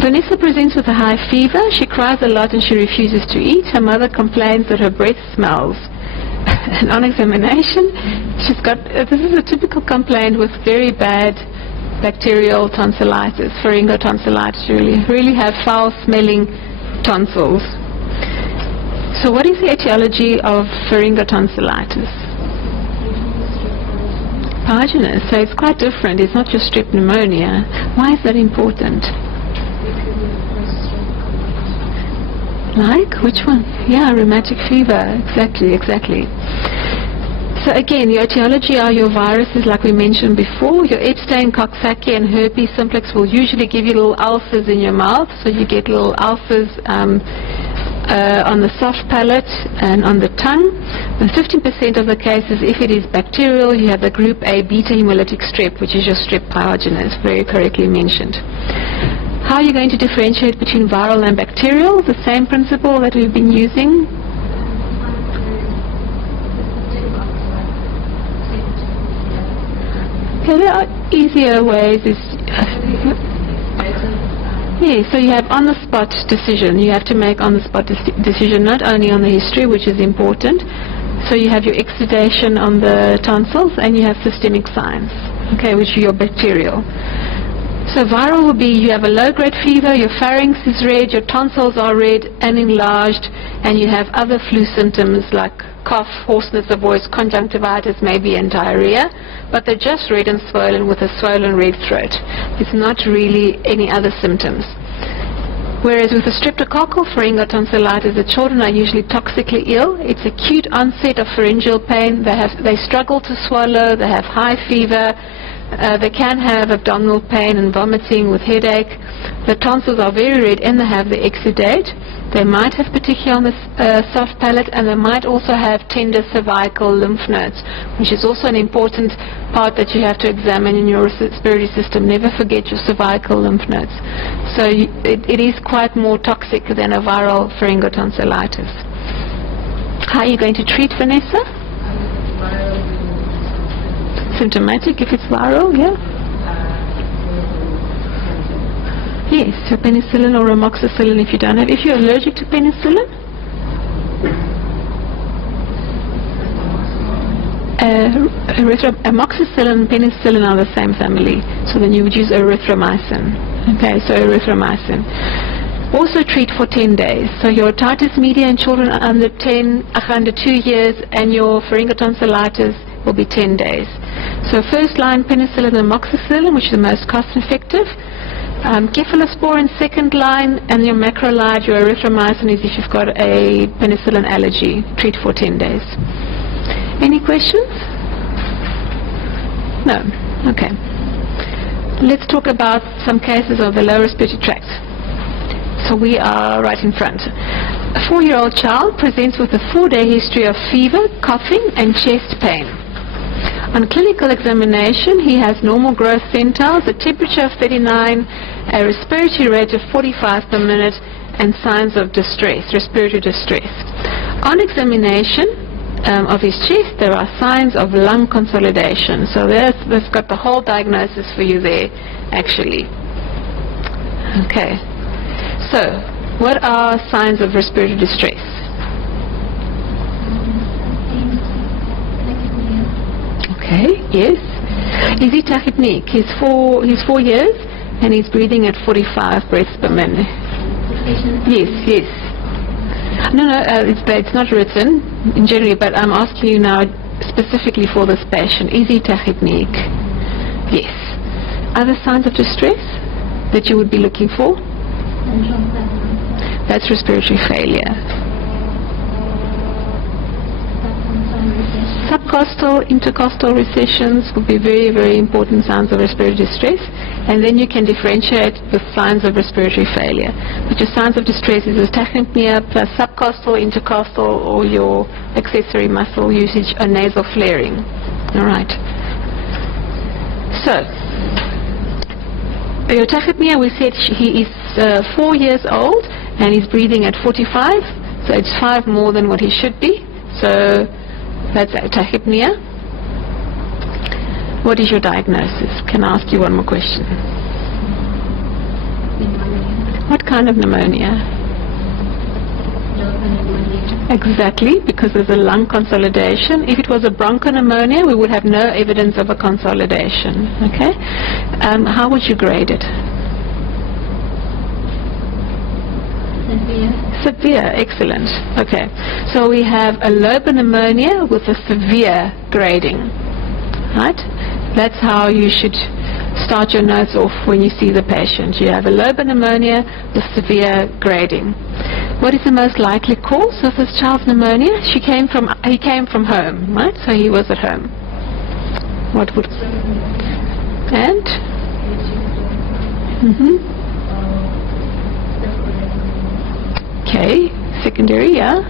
Vanessa presents with a high fever. She cries a lot and she refuses to eat. Her mother complains that her breath smells. And on examination, she's got, this is a typical complaint with very bad bacterial tonsillitis, pharyngotonsillitis, really have foul-smelling tonsils. So what is the etiology of pharyngotonsillitis? Pyogenes, so it's quite different. It's not just strep pneumonia. Why is that important? Like, which one? Yeah, rheumatic fever, exactly. So again, your etiology are your viruses, like we mentioned before. Your Epstein, Coxsackie, and herpes simplex will usually give you little ulcers in your mouth. So you get little ulcers on the soft palate and on the tongue. In 15% of the cases, if it is bacterial, you have the group A beta hemolytic strep, which is your strep pyogenes, very correctly mentioned. How are you going to differentiate between viral and bacterial? The same principle that we've been using. Okay, there are easier ways. Yes, so you have on-the-spot decision. You have to make on-the-spot decision not only on the history, which is important. So you have your exudation on the tonsils, and you have systemic signs, okay, which are your bacterial. So viral will be you have a low-grade fever, your pharynx is red, your tonsils are red and enlarged, and you have other flu symptoms like cough, hoarseness of voice, conjunctivitis, maybe, and diarrhea, but they're just red and swollen with a swollen red throat. It's not really any other symptoms. Whereas with the streptococcal pharyngotonsillitis, the children are usually toxically ill. It's acute onset of pharyngeal pain. They struggle to swallow. They have high fever. They can have abdominal pain and vomiting with headache. The tonsils are very red and they have the exudate. They might have petechiae on the soft palate, and they might also have tender cervical lymph nodes, which is also an important part that you have to examine in your respiratory system. Never forget your cervical lymph nodes. So it is quite more toxic than a viral pharyngotonsillitis. How are you going to treat, Vanessa? Symptomatic if it's viral, yeah? Yes, so penicillin or amoxicillin if you don't have. If you're allergic to penicillin, amoxicillin and penicillin are the same family. So then you would use erythromycin. Okay, so erythromycin. Also treat for 10 days. So your otitis media in children under 2 years, and your pharyngotonsillitis will be 10 days. So first line penicillin and amoxicillin, which is the most cost effective. Cephalosporin second line, and your macrolide, your erythromycin, is if you've got a penicillin allergy. Treat for 10 days. Any questions? No. Okay. Let's talk about some cases of the lower respiratory tract. So we are right in front. A 4-year-old child presents with a 4-day history of fever, coughing, and chest pain. On clinical examination, he has normal growth centiles, a temperature of 39, a respiratory rate of 45 per minute, and signs of distress, respiratory distress. On examination of his chest, there are signs of lung consolidation. So that's got the whole diagnosis for you there, actually. Okay. So, what are signs of respiratory distress? Okay, yes. Is he tachypneic? He's 4 years and he's breathing at 45 breaths per minute. Yes, yes. No, it's not written in generally, but I'm asking you now specifically for this patient. Is he tachypneic? Yes. Other signs of distress that you would be looking for? That's respiratory failure. Subcostal, intercostal recessions would be very, very important signs of respiratory distress, and then you can differentiate with signs of respiratory failure. But your signs of distress is tachypnea plus subcostal, intercostal, or your accessory muscle usage or nasal flaring. All right. So, your tachypnea, we said he is 4 years old and he's breathing at 45, so it's 5 more than what he should be. So that's tachypnea. What is your diagnosis? Can I ask you one more question? What kind of pneumonia? Exactly, because there's a lung consolidation. If it was a bronchopneumonia, we would have no evidence of a consolidation. Okay? How would you grade it? Severe, excellent. Okay, so we have a low pneumonia with a severe grading, right? That's how you should start your notes off when you see the patient. You have a low pneumonia with severe grading. What is the most likely cause of this child's pneumonia? He came from home, right? So he was at home. What would? And? Okay, secondary, yeah.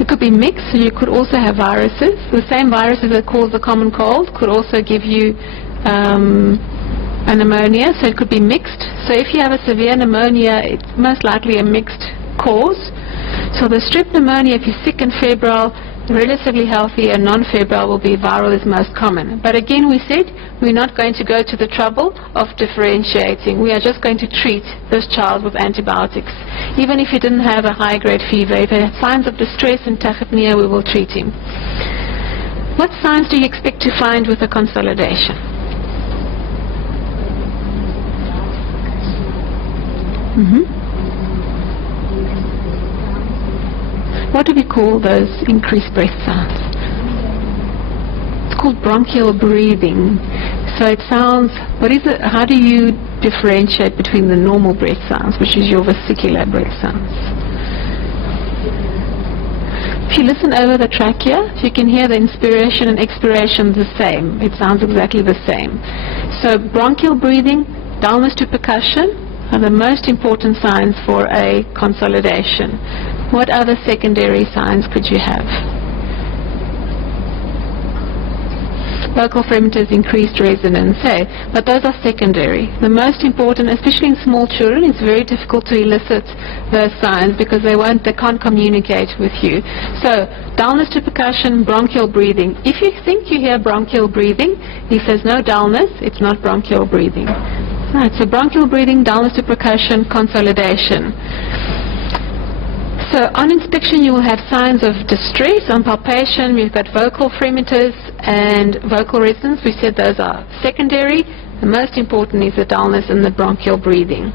It could be mixed, so you could also have viruses. The same viruses that cause the common cold could also give you a pneumonia, so it could be mixed. So if you have a severe pneumonia, it's most likely a mixed cause. So the strep pneumonia, if you're sick and febrile, relatively healthy and non-febrile will be viral is most common. But again, we said we're not going to go to the trouble of differentiating. We are just going to treat this child with antibiotics. Even if he didn't have a high-grade fever, if he had signs of distress and tachypnea, we will treat him. What signs do you expect to find with a consolidation? What do we call those increased breath sounds? It's called bronchial breathing. So it sounds, how do you differentiate between the normal breath sounds, which is your vesicular breath sounds? If you listen over the trachea, you can hear the inspiration and expiration the same. It sounds exactly the same. So bronchial breathing, dullness to percussion are the most important signs for a consolidation. What other secondary signs could you have? Vocal fremiters, increased resonance, but those are secondary. The most important, especially in small children, it's very difficult to elicit those signs because they can't communicate with you. So, dullness to percussion, bronchial breathing. If you think you hear bronchial breathing, if there's no dullness, it's not bronchial breathing. Right, so bronchial breathing, dullness to percussion, consolidation. So on inspection you will have signs of distress. On palpation we've got vocal fremiters and vocal resonance. We said those are secondary. The most important is the dullness and the bronchial breathing.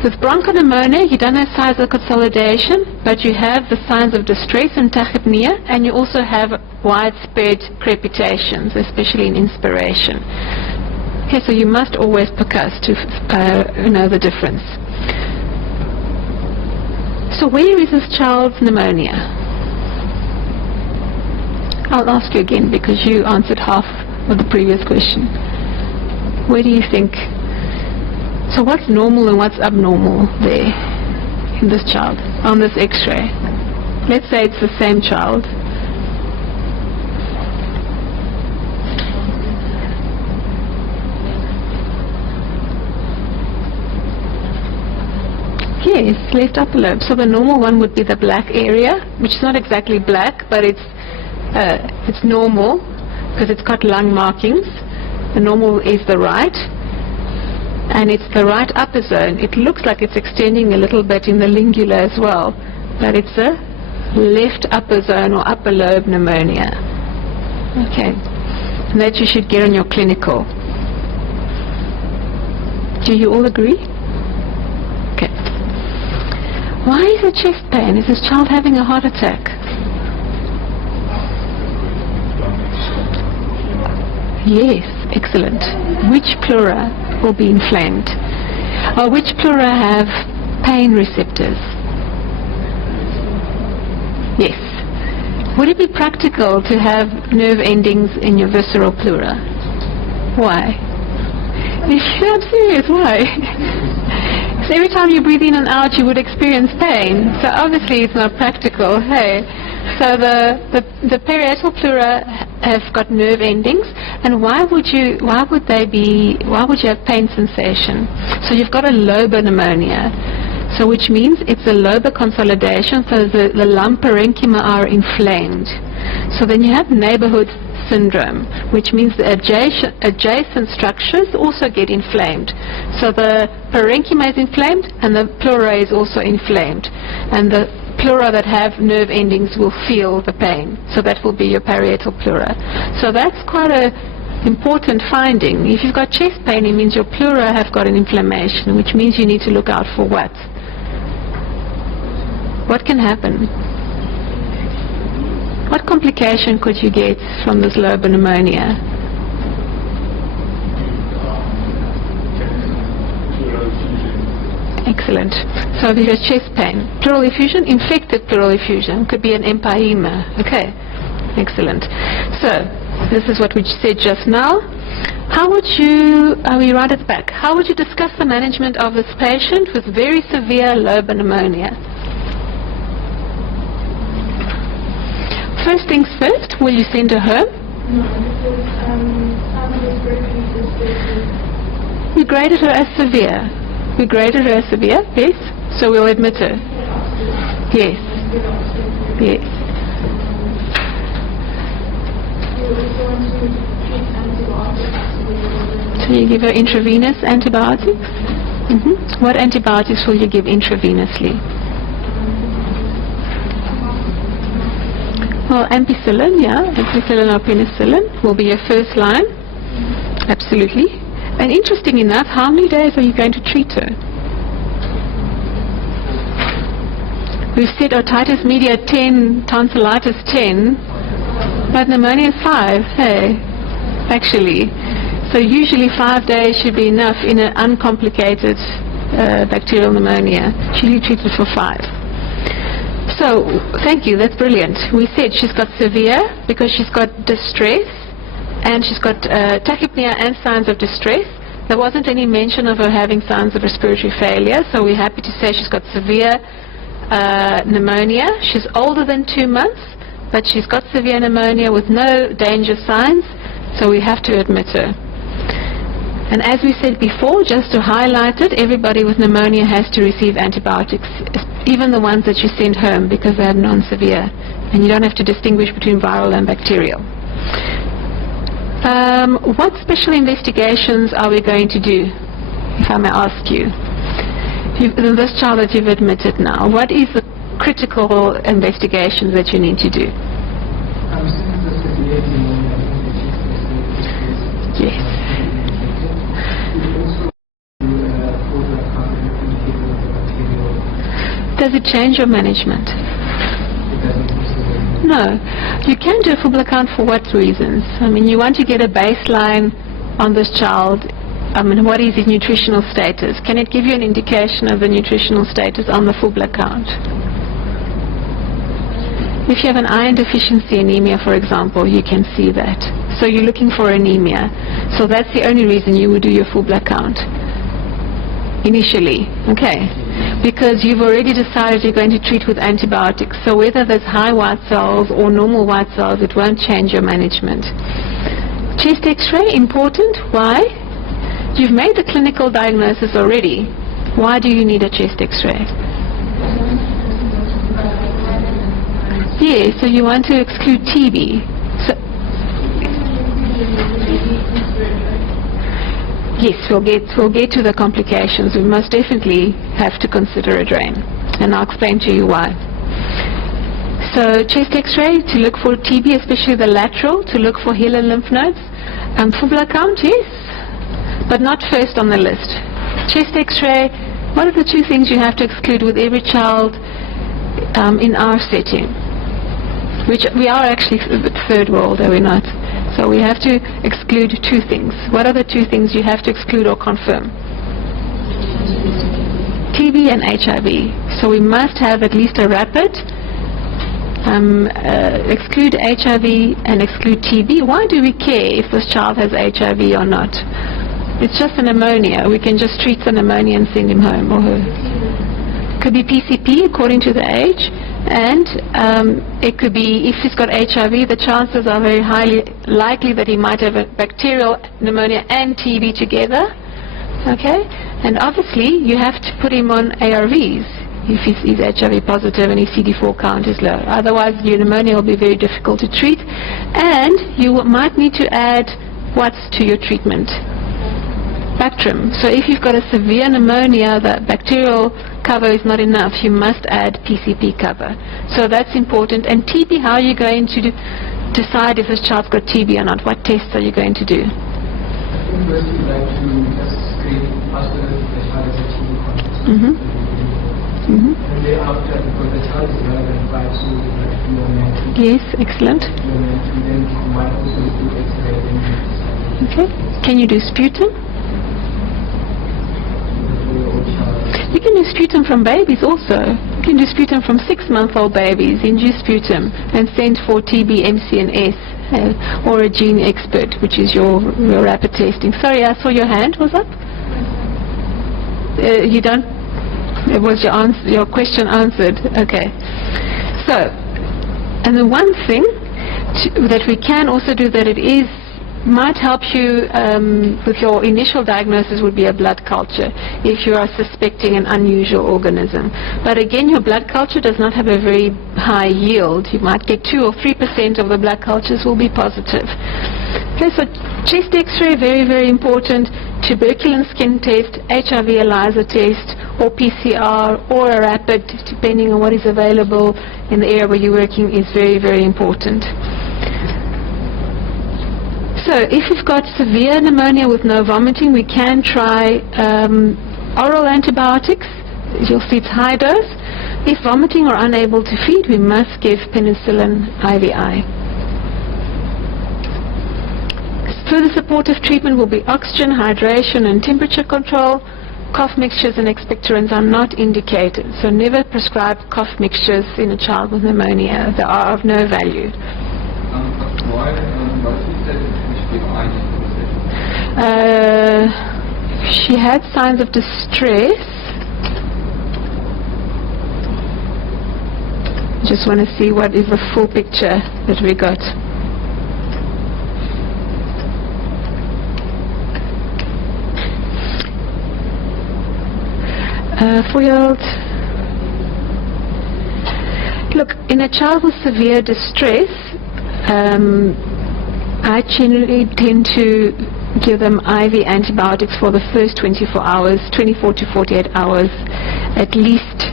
With bronchopneumonia you don't have signs of consolidation, but you have the signs of distress and tachypnea, and you also have widespread crepitations, especially in inspiration. Okay, so you must always percuss to know the difference. So where is this child's pneumonia? I'll ask you again because you answered half of the previous question. Where do you think? So what's normal and what's abnormal there? in this child on this X-ray? Let's say it's the same child. Yes, left upper lobe. So the normal one would be the black area, which is not exactly black, but it's normal because it's got lung markings. The normal is the right, and it's the right upper zone. It looks like it's extending a little bit in the lingula as well, but it's a left upper zone or upper lobe pneumonia. Okay, and that you should get on your clinical. Do you all agree? Okay. Why is there chest pain? Is this child having a heart attack? Yes, excellent. Which pleura will be inflamed? Or which pleura have pain receptors? Yes. Would it be practical to have nerve endings in your visceral pleura? Why? I'm serious, why? So every time you breathe in and out, you would experience pain. So obviously it's not practical, hey? So the parietal pleura have got nerve endings, and why would you have pain sensation? So you've got a lobar pneumonia, so which means it's a lobar consolidation, so the lung parenchyma are inflamed. So then you have neighborhood syndrome, which means the adjacent structures also get inflamed. So the parenchyma is inflamed and the pleura is also inflamed, and the pleura that have nerve endings will feel the pain. So that will be your parietal pleura. So that's quite a important finding. If you've got chest pain, it means your pleura have got an inflammation, which means you need to look out for what? What can happen? What complication could you get from this lobar pneumonia? Excellent. So if there's chest pain, pleural effusion, infected pleural effusion, could be an empyema. Okay, excellent. So this is what we said just now. How would you, we write it back, how would you discuss the management of this patient with very severe lobar pneumonia? First things first, will you send her home? No, because some respiratory distress. We graded her as severe. We graded her as severe, yes? So we'll admit her. Yes. Yes. So you give her intravenous antibiotics? What antibiotics will you give intravenously? Well, ampicillin, yeah, ampicillin or penicillin will be your first line. Absolutely. And interesting enough, how many days are you going to treat her? We've said otitis media 10, tonsillitis 10, but pneumonia is 5, hey, actually. So usually 5 days should be enough in an uncomplicated bacterial pneumonia. Usually treated for 5. So, thank you, that's brilliant. We said she's got severe because she's got distress, and she's got tachypnea and signs of distress. There wasn't any mention of her having signs of respiratory failure, so we're happy to say she's got severe pneumonia. She's older than 2 months, but she's got severe pneumonia with no danger signs, so we have to admit her. And as we said before, just to highlight it, everybody with pneumonia has to receive antibiotics, even the ones that you send home because they're non-severe. And you don't have to distinguish between viral and bacterial. What special investigations are we going to do, if I may ask you? This child that you've admitted now, what is the critical investigations that you need to do? Yes. Does it change your management? No. You can do a full blood count for what reasons? I mean, you want to get a baseline on this child. I mean, what is his nutritional status? Can it give you an indication of the nutritional status on the full blood count? If you have an iron deficiency anemia, for example, you can see that. So you're looking for anemia. So that's the only reason you would do your full blood count initially. Okay. because you've already decided you're going to treat with antibiotics. So whether there's high white cells or normal white cells, it won't change your management. Chest X-ray, important. Why? You've made the clinical diagnosis already. Why do you need a chest X-ray? Yes, so you want to exclude TB. So, yes, we'll get to the complications. We most definitely have to consider a drain, and I'll explain to you why. So chest X-ray to look for TB, especially the lateral, to look for hilar lymph nodes. Full blood count, yes, but not first on the list. Chest X-ray, what are the two things you have to exclude with every child in our setting? Which we are actually third world, are we not? So we have to exclude two things. What are the two things you have to exclude or confirm? TB and HIV. So we must have at least a rapid, exclude HIV and exclude TB. Why do we care if this child has HIV or not? It's just a pneumonia. We can just treat the pneumonia and send him home or her. Could be PCP according to the age. And it could be, if he's got HIV, the chances are very highly likely that he might have a bacterial pneumonia and TB together. Okay? And obviously, you have to put him on ARVs if he's HIV positive and his CD4 count is low. Otherwise, your pneumonia will be very difficult to treat. And you might need to add what's to your treatment? Bactrim. So if you've got a severe pneumonia, the bacterial cover is not enough. You must add PCP cover. So that's important. And TB, how are you going to decide if this child's got TB or not? What tests are you going to do? I think first we'd like to just screen after the child has a TB contact. And thereafter, because the child is younger than 5, so we'd like to do a mental. Yes, excellent. And then we might also do X-ray. Okay. Can you do sputum? You can do sputum from babies also. You can do sputum from 6-month-old babies, induce sputum, and send for TB, MC, and S, or a gene expert, which is your rapid testing. Sorry, I saw your hand was up. You don't. It was your question answered. Okay. So, and the one thing that we can also do that it might help you with your initial diagnosis would be a blood culture if you are suspecting an unusual organism. But again, your blood culture does not have a very high yield. You might get 2 or 3% of the blood cultures will be positive. Okay, so chest X-ray, very, very important. Tuberculin skin test, HIV ELISA test, or PCR, or a rapid, depending on what is available in the area where you're working, is very, very important. So if you've got severe pneumonia with no vomiting, we can try oral antibiotics. You'll see it's high dose. If vomiting or unable to feed, we must give penicillin IVI. Further supportive treatment will be oxygen, hydration, and temperature control. Cough mixtures and expectorants are not indicated, so never prescribe cough mixtures in a child with pneumonia. They are of no value. She had signs of distress. Just want to see what is the full picture that we got. Four-year-old. Look, in a child with severe distress, I generally tend to give them IV antibiotics for the first 24 hours, 24 to 48 hours at least,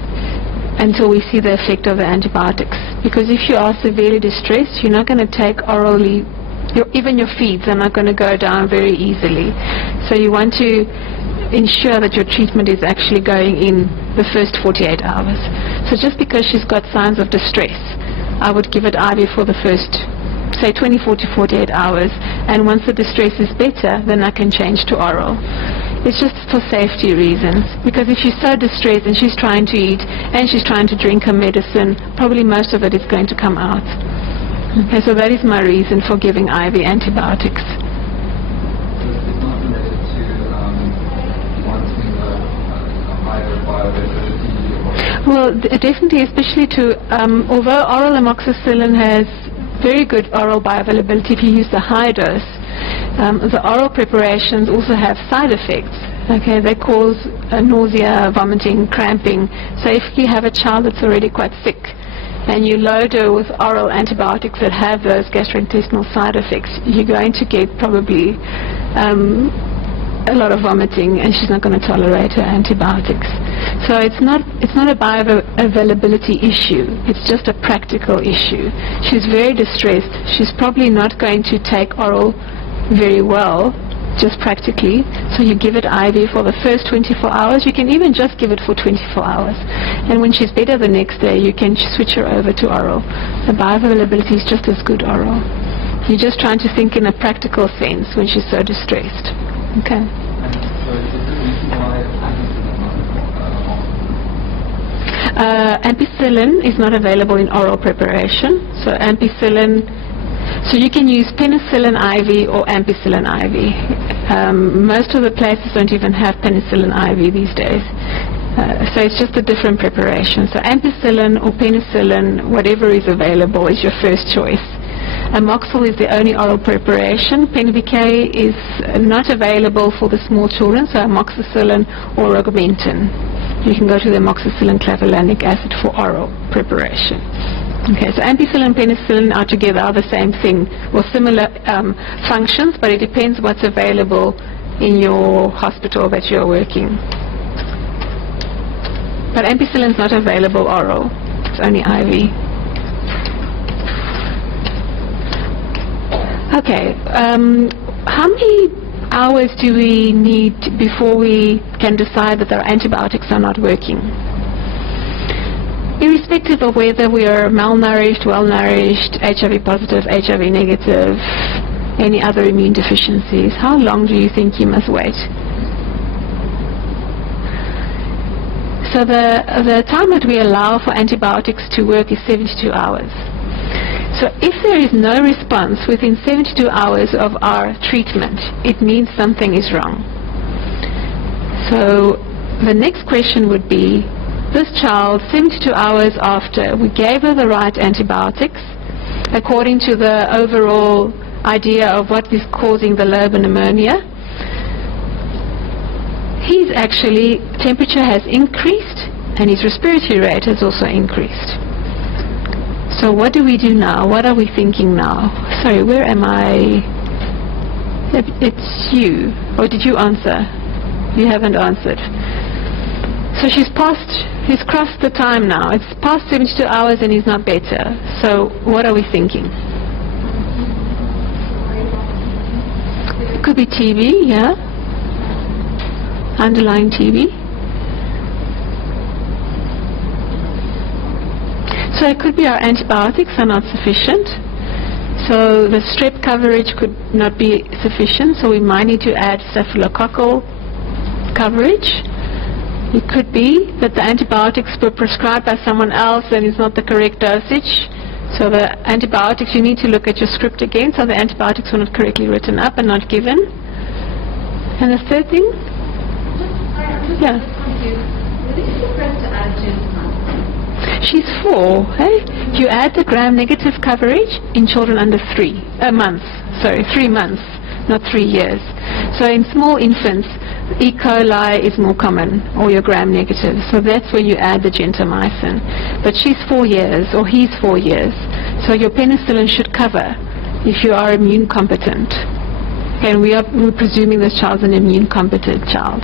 until we see the effect of the antibiotics. Because if you are severely distressed, you're not going to take orally, even your feeds are not going to go down very easily. So you want to ensure that your treatment is actually going in the first 48 hours. So just because she's got signs of distress, I would give it IV for the first, say, 24 to 48 hours, and once the distress is better, then I can change to oral. It's just for safety reasons, because if she's so distressed and she's trying to eat and she's trying to drink her medicine, probably most of it is going to come out. Okay, so that is my reason for giving IV antibiotics. It's not related to wanting a higher respiratory or... Well, definitely, especially although oral amoxicillin has very good oral bioavailability if you use the high dose, the oral preparations also have side effects. Okay, they cause nausea, vomiting, cramping. So if you have a child that's already quite sick and you load her with oral antibiotics that have those gastrointestinal side effects, you're going to get probably a lot of vomiting, and she's not going to tolerate her antibiotics. So it's not a bioavailability issue. It's just a practical issue. She's very distressed. She's probably not going to take oral very well, just practically. So you give it IV for the first 24 hours. You can even just give it for 24 hours. And when she's better the next day, you can switch her over to oral. The bioavailability is just as good oral. You're just trying to think in a practical sense when she's so distressed. Okay. And so is the reason why ampicillin is not available in oral preparation. So ampicillin, so you can use penicillin IV or ampicillin IV. Most of the places don't even have penicillin IV these days. So it's just a different preparation. So ampicillin or penicillin, whatever is available, is your first choice. Amoxil is the only oral preparation. Pen-VK is not available for the small children, so amoxicillin or augmentin. You can go to the amoxicillin clavulanic acid for oral preparation. Okay, so ampicillin and penicillin are together, are the same thing, or similar functions, but it depends what's available in your hospital that you're working. But ampicillin is not available oral, it's only IV. Okay, how many hours do we need before we can decide that our antibiotics are not working? Irrespective of whether we are malnourished, well-nourished, HIV positive, HIV negative, any other immune deficiencies, how long do you think you must wait? So the time that we allow for antibiotics to work is 72 hours. So if there is no response within 72 hours of our treatment, it means something is wrong. So the next question would be, this child, 72 hours after we gave her the right antibiotics, according to the overall idea of what is causing the lobar pneumonia, his actually temperature has increased and his respiratory rate has also increased. So what do we do now? What are we thinking now? Sorry, where am I? It's you. Or did you answer? You haven't answered. So he's crossed the time now. It's past 72 hours and he's not better. So what are we thinking? It could be TB, yeah? Underlying TB. So it could be our antibiotics are not sufficient. So the strep coverage could not be sufficient, so we might need to add staphylococcal coverage. It could be that the antibiotics were prescribed by someone else and is not the correct dosage. So the antibiotics, you need to look at your script again, so the antibiotics were not correctly written up and not given. And the third thing? Yeah. She's 4, hey? You add the gram-negative coverage in children under 3 months, not 3 years. So in small infants, E. coli is more common, or your gram-negative. So that's where you add the gentamicin. But she's 4 years, or he's 4 years. So your penicillin should cover if you are immune competent. And we're presuming this child's an immune competent child.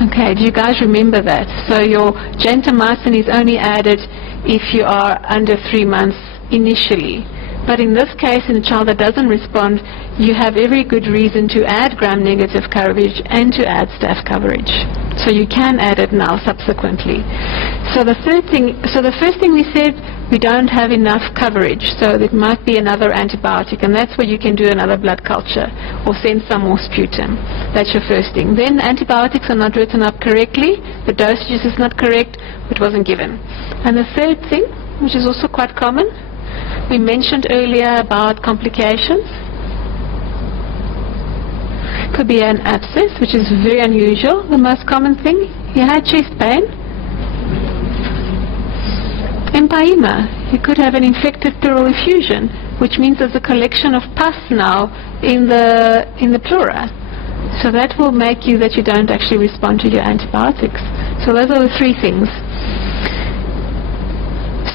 Okay, do you guys remember that? So your gentamicin is only added if you are under 3 months initially. But in this case, in a child that doesn't respond, you have every good reason to add gram-negative coverage and to add staph coverage. So you can add it now subsequently. So the first thing we said, we don't have enough coverage, so there might be another antibiotic, and that's where you can do another blood culture or send some more sputum. That's your first thing. Then antibiotics are not written up correctly, the dosage is not correct, it wasn't given. And the third thing, which is also quite common, we mentioned earlier about complications. Could be an abscess, which is very unusual. The most common thing He had chest pain. Empyema. He could have an infected pleural effusion, which means there's a collection of pus now in the pleura. So that will make you that you don't actually respond to your antibiotics. So those are the three things.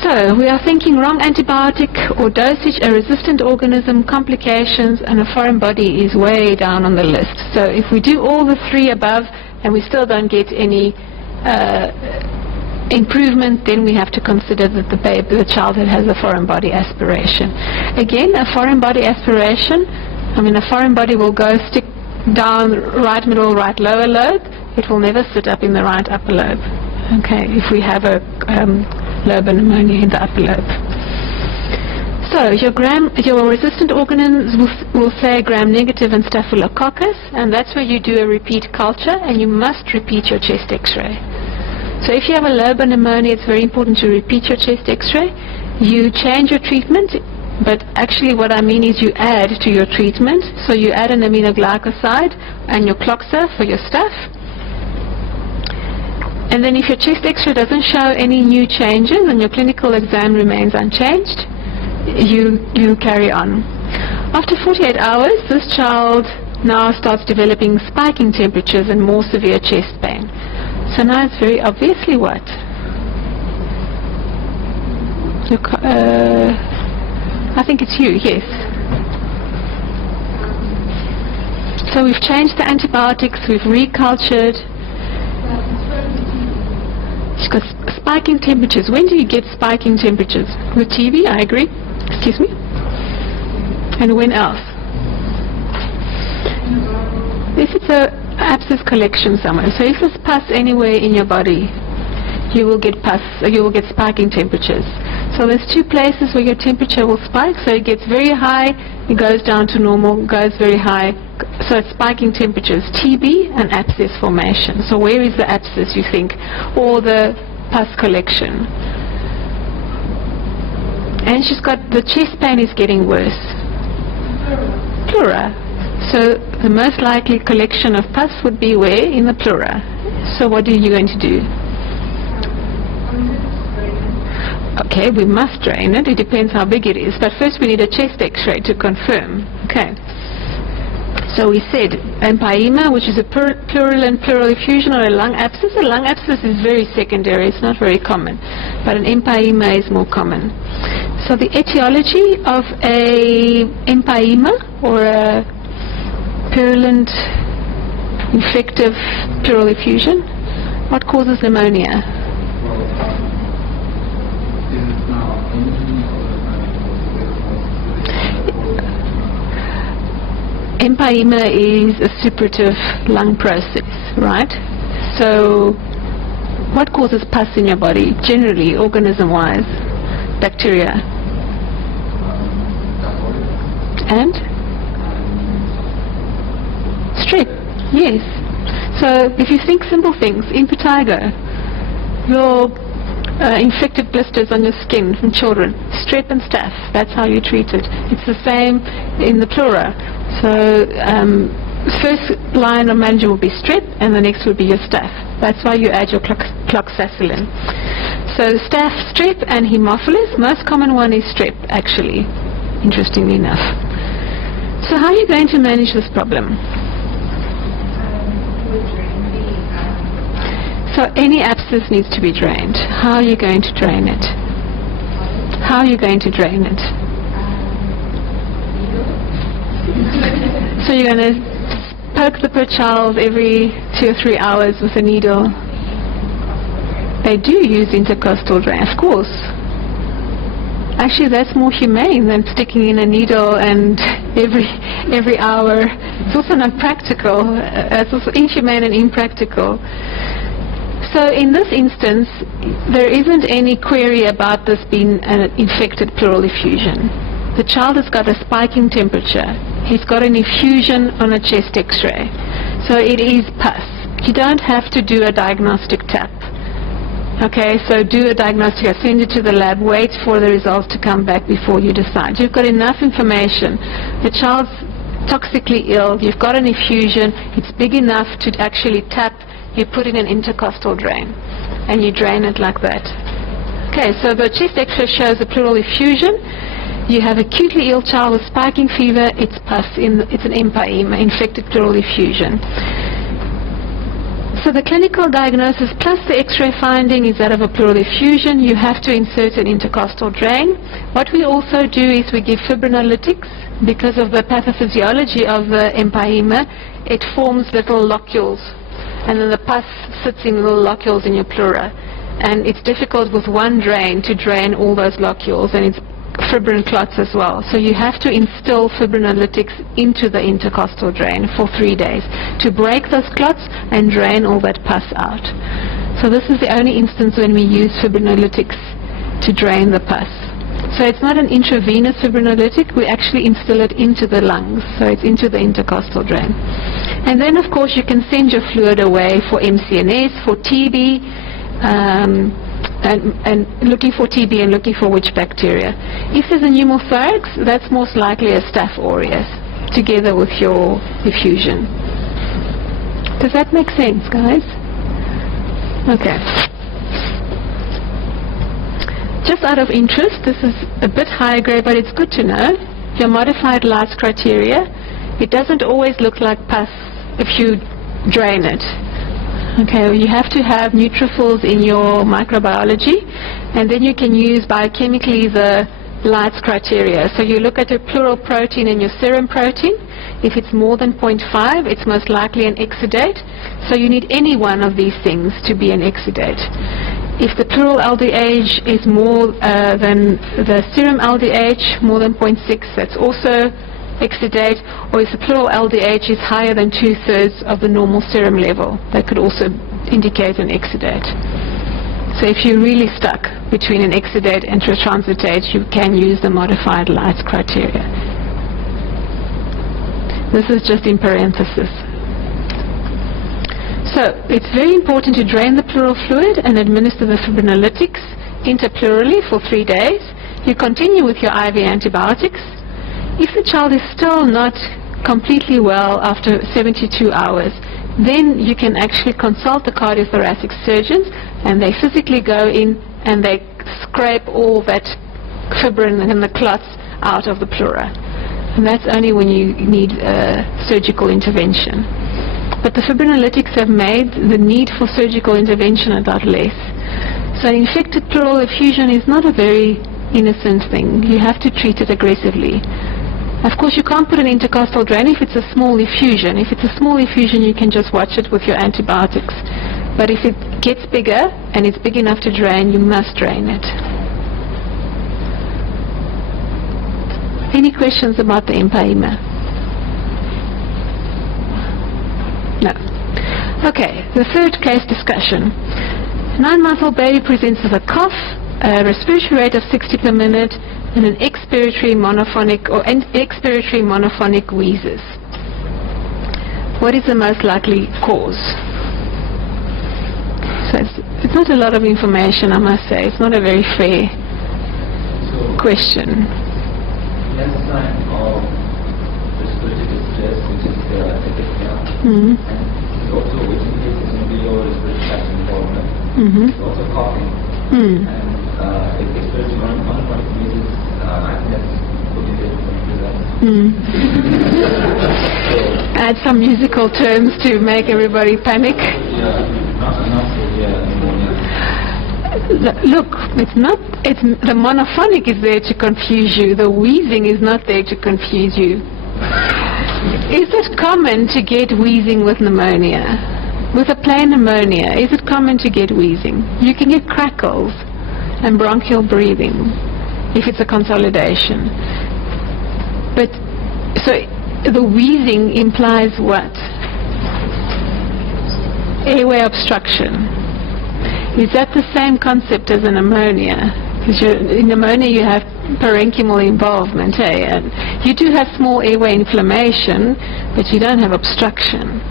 So we are thinking wrong antibiotic or dosage, a resistant organism, complications, and a foreign body is way down on the list. So if we do all the three above and we still don't get any improvement, then we have to consider that the child has a foreign body aspiration. Again, a foreign body aspiration, a foreign body will go stick down right middle, right lower lobe. It will never sit up in the right upper lobe. Okay, if we have a lobar pneumonia in the upper lobe. So your resistant organisms will say gram-negative and staphylococcus, and that's where you do a repeat culture, and you must repeat your chest X-ray. So if you have a lobar pneumonia, it's very important to repeat your chest X-ray. You change your treatment, but actually what I mean is you add to your treatment. So you add an aminoglycoside and your cloxa for your staph. And then if your chest X-ray doesn't show any new changes and your clinical exam remains unchanged, you carry on. After 48 hours, this child now starts developing spiking temperatures and more severe chest pain. So now it's very obviously what? I think it's you, yes. So we've changed the antibiotics, we've recultured. She's got spiking temperatures. When do you get spiking temperatures? With TB, I agree. Excuse me? And when else? If it's a abscess collection somewhere. So if there's pus anywhere in your body, you will get spiking temperatures. So there's two places where your temperature will spike. So it gets very high, it goes down to normal, goes very high. So it's spiking temperatures, TB and abscess formation. So where is the abscess, you think? Or the pus collection? And she's got, the chest pain is getting worse. Pleura. So the most likely collection of pus would be where? In the pleura. So what are you going to do? Okay, we must drain it. It depends how big it is. But first we need a chest X-ray to confirm. Okay. So we said empyema, which is a pleural and pleural effusion, or a lung abscess. A lung abscess is very secondary. It's not very common. But an empyema is more common. So the etiology of a empyema, or a purulent infective pleural effusion, what causes pneumonia? Empyema is a suppurative lung process, right? So what causes pus in your body, generally, organism-wise? Bacteria. And? Strep, yes. So if you think simple things, impetigo, your infected blisters on your skin from children, strep and staph, that's how you treat it. It's the same in the pleura. So first line of management will be strep, and the next will be your staph. That's why you add your cloxacillin. So staph, strep, and Haemophilus. Most common one is strep, actually, interestingly enough. So how are you going to manage this problem? So any abscess needs to be drained. How are you going to drain it? How are you going to drain it? So you're going to poke the poor child every 2 or 3 hours with a needle. They do use intercostal drain, of course. Actually, that's more humane than sticking in a needle and every hour. It's also not practical. It's also inhumane and impractical. So in this instance, there isn't any query about this being an infected pleural effusion. The child has got a spiking temperature. He's got an effusion on a chest X-ray. So it is pus. You don't have to do a diagnostic tap. Okay, so do a diagnostic, send it to the lab, wait for the results to come back before you decide. You've got enough information. The child's toxically ill, you've got an effusion, it's big enough to actually tap you put in an intercostal drain, and you drain it like that. Okay, so the chest X-ray shows a pleural effusion. You have acutely ill child with spiking fever. It's pus. It's an empyema, infected pleural effusion. So the clinical diagnosis plus the X-ray finding is that of a pleural effusion. You have to insert an intercostal drain. What we also do is we give fibrinolytics. Because of the pathophysiology of the empyema, it forms little locules, and then the pus sits in little locules in your pleura. And it's difficult with one drain to drain all those locules, and it's fibrin clots as well. So you have to instill fibrinolytics into the intercostal drain for 3 days to break those clots and drain all that pus out. So this is the only instance when we use fibrinolytics to drain the pus. So it's not an intravenous fibrinolytic, we actually instill it into the lungs, so it's into the intercostal drain. And then of course you can send your fluid away for MCNS, for TB, and looking for TB and looking for which bacteria. If there's a pneumothorax, that's most likely a Staph aureus, together with your effusion. Does that make sense, guys? Okay. Just out of interest, this is a bit higher grade, but it's good to know. Your modified Lights criteria, it doesn't always look like pus if you drain it. Okay, you have to have neutrophils in your microbiology, and then you can use biochemically the Lights criteria. So you look at your pleural protein and your serum protein. If it's more than 0.5, it's most likely an exudate. So you need any one of these things to be an exudate. If the pleural LDH is more than the serum LDH, more than 0.6, that's also exudate. Or if the pleural LDH is higher than 2/3 of the normal serum level, that could also indicate an exudate. So if you're really stuck between an exudate and a transitate, you can use the modified Lights criteria. This is just in parenthesis. So it's very important to drain the pleural fluid and administer the fibrinolytics interpleurally for 3 days. You continue with your IV antibiotics. If the child is still not completely well after 72 hours, then you can actually consult the cardiothoracic surgeons, and they physically go in and they scrape all that fibrin and the clots out of the pleura. And that's only when you need surgical intervention. But the fibrinolytics have made the need for surgical intervention a lot less. So an infected pleural effusion is not a very innocent thing. You have to treat it aggressively. Of course, you can't put an intercostal drain if it's a small effusion. If it's a small effusion, you can just watch it with your antibiotics. But if it gets bigger and it's big enough to drain, you must drain it. Any questions about the empyema? No. Okay, the third case discussion. 9-month-old baby presents with a cough, a respiratory rate of 60 per minute, and an expiratory monophonic wheezes. What is the most likely cause? So it's not a lot of information, I must say. It's not a very fair question. Next sign of respiratory distress, which is tachypnea, Mm-hmm. and it's also which indicates maybe lower respiratory tract involvement. Mm-hmm. It's also coughing, Mm. and expiratory monophonic wheezes, I think that's what it is for that. Mm. Add some musical terms to make everybody panic. Yeah, not severe pneumonia. Look, it's the monophonic is there to confuse you. The wheezing is not there to confuse you. Is it common to get wheezing with pneumonia? With a plain pneumonia, is it common to get wheezing? You can get crackles and bronchial breathing if it's a consolidation. But, so the wheezing implies what? Airway obstruction. Is that the same concept as a pneumonia? Because in pneumonia you have parenchymal involvement, and you do have small airway inflammation, but you don't have obstruction.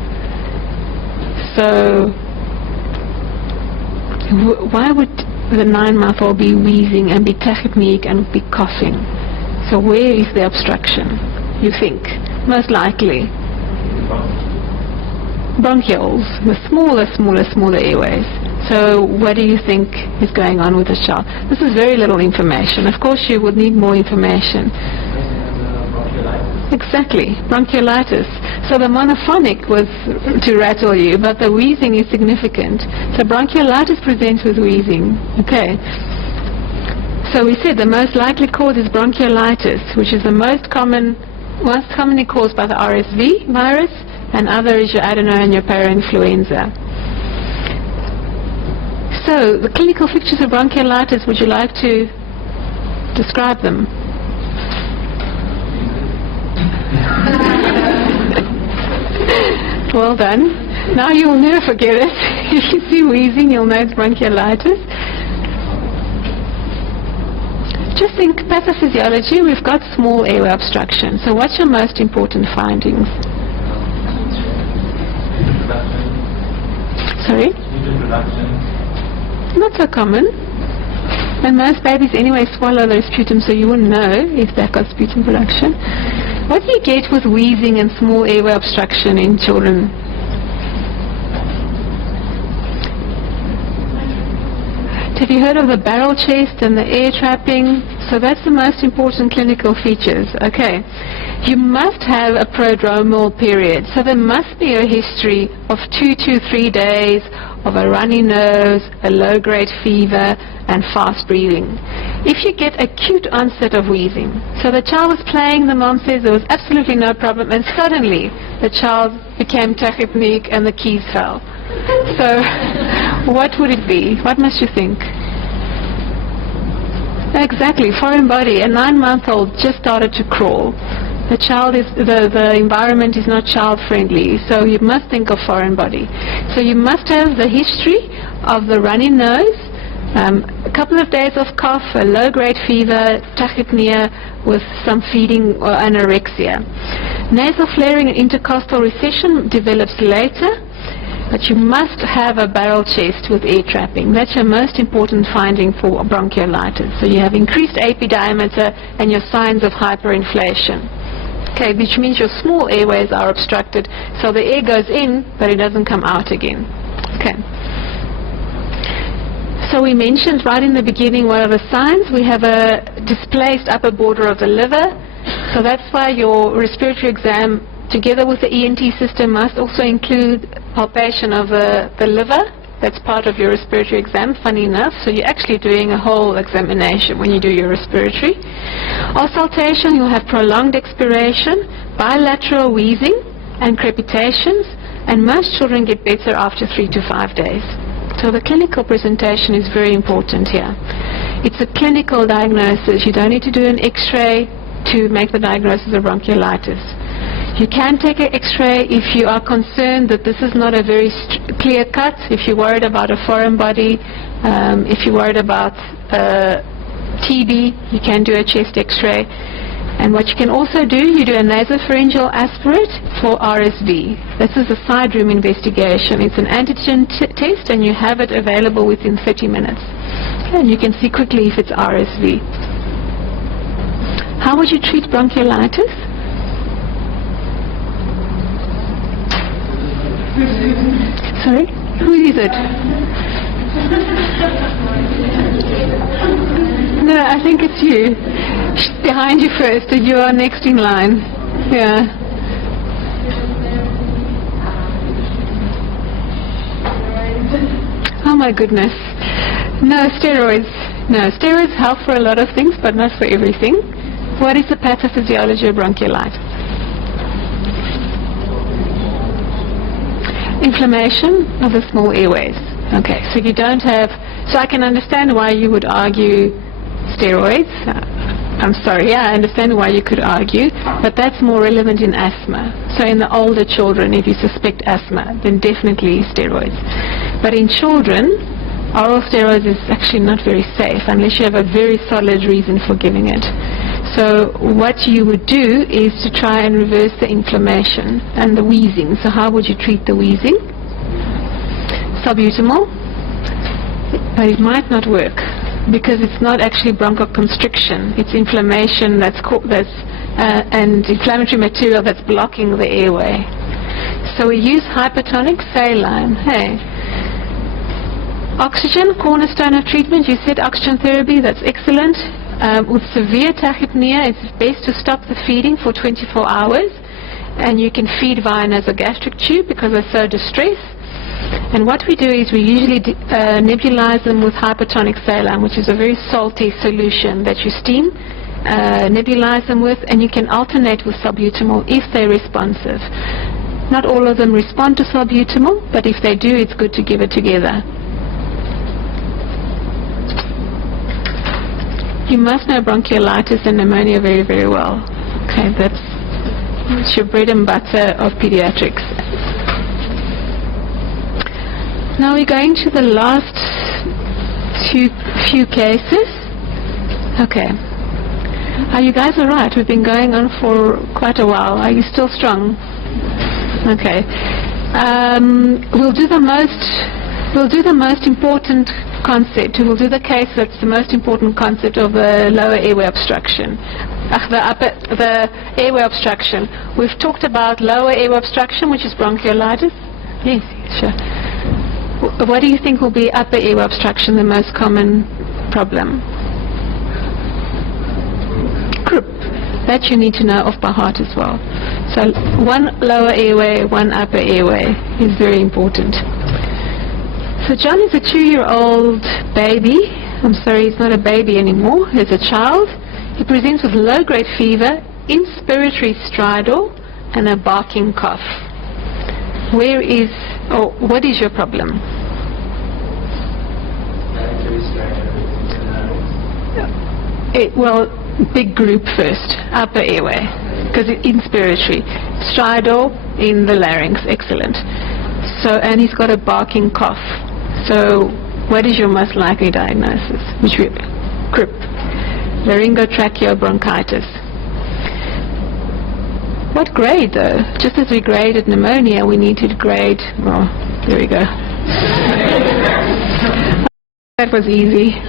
So why would the 9-month-old be wheezing and be tachypneic and be coughing? So where is the obstruction, you think? Most likely. bronchioles, with smaller airways. So what do you think is going on with this child? This is very little information. Of course you would need more information. Exactly, bronchiolitis. So the monophonic was to rattle you, but the wheezing is significant. So bronchiolitis presents with wheezing. Okay. So we said the most likely cause is bronchiolitis, which is the most commonly caused by the RSV virus, and other is your adeno and your parainfluenza. So the clinical features of bronchiolitis, would you like to describe them? Well done. Now you will never forget it. If you see wheezing, you'll know it's bronchiolitis. Just think pathophysiology, we've got small airway obstruction. So what's your most important findings? Sorry? Not so common. And most babies anyway swallow their sputum, so you wouldn't know if they've got sputum production. What do you get with wheezing and small airway obstruction in children? Have you heard of the barrel chest and the air trapping? So that's the most important clinical features. Okay. You must have a prodromal period. So there must be a history of 2 to 3 days of a runny nose, a low-grade fever, and fast breathing. If you get acute onset of wheezing, so the child was playing, the mom says there was absolutely no problem, and suddenly the child became tachypneic and the keys fell. So what would it be? What must you think? Exactly, foreign body. A 9-month-old just started to crawl. The child is, the environment is not child-friendly, so you must think of foreign body. So you must have the history of the runny nose, a couple of days of cough, a low-grade fever, tachypnea with some feeding or anorexia. Nasal flaring and intercostal recession develops later, but you must have a barrel chest with air trapping. That's your most important finding for bronchiolitis. So you have increased AP diameter and your signs of hyperinflation. Okay, which means your small airways are obstructed, so the air goes in, but it doesn't come out again. Okay. So we mentioned right in the beginning what are the signs. We have a displaced upper border of the liver, so that's why your respiratory exam together with the ENT system must also include palpation of the liver. That's part of your respiratory exam, funny enough. So you're actually doing a whole examination when you do your respiratory. Auscultation, you'll have prolonged expiration, bilateral wheezing and crepitations, and most children get better after 3 to 5 days. So the clinical presentation is very important here. It's a clinical diagnosis. You don't need to do an X-ray to make the diagnosis of bronchiolitis. You can take an X-ray if you are concerned that this is not a very clear cut, if you're worried about a foreign body, if you're worried about TB, you can do a chest X-ray. And what you can also do, you do a nasopharyngeal aspirate for RSV. This is a side room investigation. It's an antigen test, and you have it available within 30 minutes. And you can see quickly if it's RSV. How would you treat bronchiolitis? Sorry? Who is it? No, I think it's you. Behind you first, so you are next in line. Yeah. Oh my goodness. No, steroids. No, steroids help for a lot of things, but not for everything. What is the pathophysiology of bronchiolitis? Inflammation of the small airways. Okay, so you don't have, so I can understand why you would argue steroids. I'm sorry, yeah, I understand why you could argue, but that's more relevant in asthma. So in the older children, if you suspect asthma, then definitely steroids. But in children, oral steroids is actually not very safe unless you have a very solid reason for giving it. So what you would do is to try and reverse the inflammation and the wheezing. So how would you treat the wheezing? Salbutamol, but it might not work because it's not actually bronchoconstriction. It's inflammation and inflammatory material that's blocking the airway. So we use hypertonic saline. Hey. Oxygen, cornerstone of treatment. You said oxygen therapy. That's excellent. With severe tachypnea, it's best to stop the feeding for 24 hours. And you can feed via nasogastric tube because they're so distressed. And what we do is we usually nebulize them with hypertonic saline, which is a very salty solution that you steam, nebulize them with, and you can alternate with salbutamol if they're responsive. Not all of them respond to salbutamol, but if they do, it's good to give it together. You must know bronchiolitis and pneumonia very, very well. Okay, that's your bread and butter of pediatrics. Now we're going to the last few cases. Okay. Are you guys all right? We've been going on for quite a while. Are you still strong? Okay. We'll do the most important concept. We'll do the case that's the most important concept of the lower airway obstruction. The airway obstruction. We've talked about lower airway obstruction, which is bronchiolitis. Yes, sure. What do you think will be upper airway obstruction, the most common problem? Croup. That you need to know off by heart as well. So one lower airway, one upper airway is very important. So John is a 2-year-old baby. I'm sorry, he's not a baby anymore. He's a child. He presents with low-grade fever, inspiratory stridor, and a barking cough. What is your problem? Big group first, upper airway, because it's inspiratory. Stridor in the larynx, excellent. So, and he's got a barking cough. So, what is your most likely diagnosis? Croup. Laryngotracheal bronchitis. What grade though? Just as we graded pneumonia, we need to grade, well, there we go. That was easy.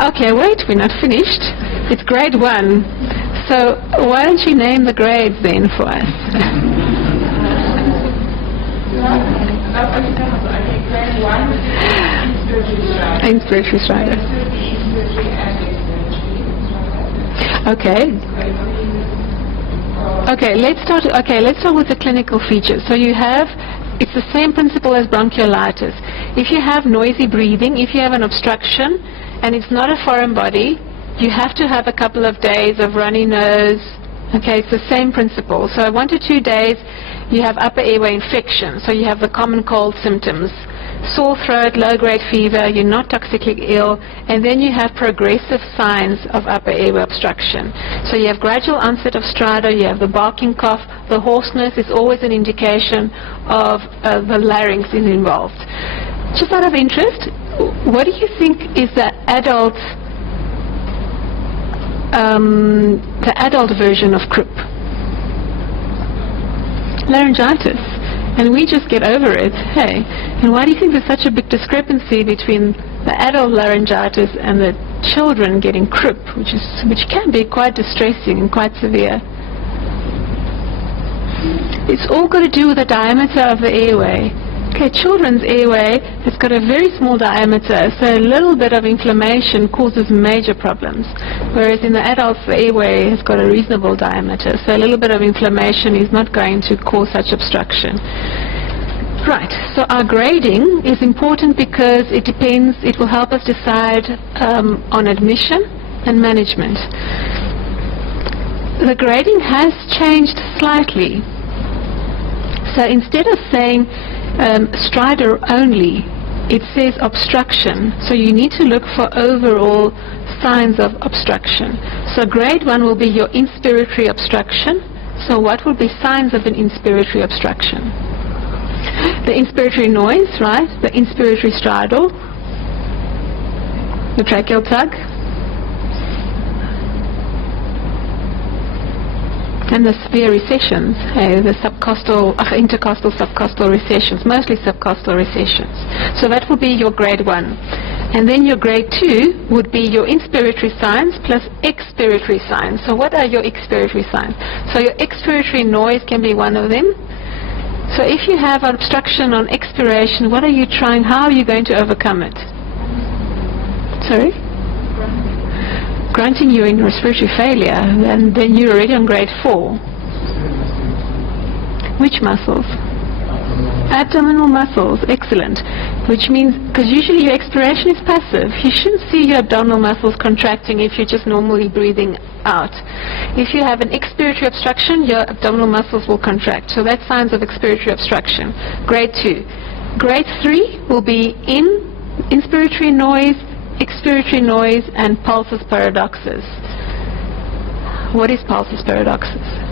Okay, wait, we're not finished. It's grade 1. So why don't you name the grades then for us? Grade 1 is inspiratory stridor. Okay. Okay, let's start with the clinical features. So it's the same principle as bronchiolitis. If you have noisy breathing, if you have an obstruction, and it's not a foreign body, you have to have a couple of days of runny nose. Okay, it's the same principle. So 1 to 2 days, you have upper airway infection. So you have the common cold symptoms. Sore throat, low-grade fever, you're not toxically ill, and then you have progressive signs of upper airway obstruction. So you have gradual onset of stridor, you have the barking cough, the hoarseness is always an indication of the larynx is involved. Just out of interest, what do you think is the adult version of croup? Laryngitis. And we just get over it, hey? And why do you think there's such a big discrepancy between the adult laryngitis and the children getting croup, which can be quite distressing and quite severe? It's all got to do with the diameter of the airway. Okay, children's airway has got a very small diameter, so a little bit of inflammation causes major problems. Whereas in the adults, the airway has got a reasonable diameter, so a little bit of inflammation is not going to cause such obstruction. Right, so our grading is important because it will help us decide on admission and management. The grading has changed slightly. So instead of saying stridor only, it says obstruction. So you need to look for overall signs of obstruction. So grade 1 will be your inspiratory obstruction. So what will be signs of an inspiratory obstruction? The inspiratory noise, right? The inspiratory stridor, the tracheal tug, and the severe recessions, the intercostal, subcostal recessions, mostly subcostal recessions. So that will be your grade 1. And then your grade 2 would be your inspiratory signs plus expiratory signs. So what are your expiratory signs? So your expiratory noise can be one of them. So if you have obstruction on expiration, what are you trying, how are you going to overcome it? Sorry? Grunting, you're in respiratory failure, and then you're already on grade 4. Which muscles? Abdominal muscles, excellent. Which means, because usually your expiration is passive, you shouldn't see your abdominal muscles contracting if you're just normally breathing out. If you have an expiratory obstruction, your abdominal muscles will contract. So that's signs of expiratory obstruction. Grade 2. Grade 3 will be inspiratory noise, expiratory noise, and pulsus paradoxus. What is pulsus paradoxus?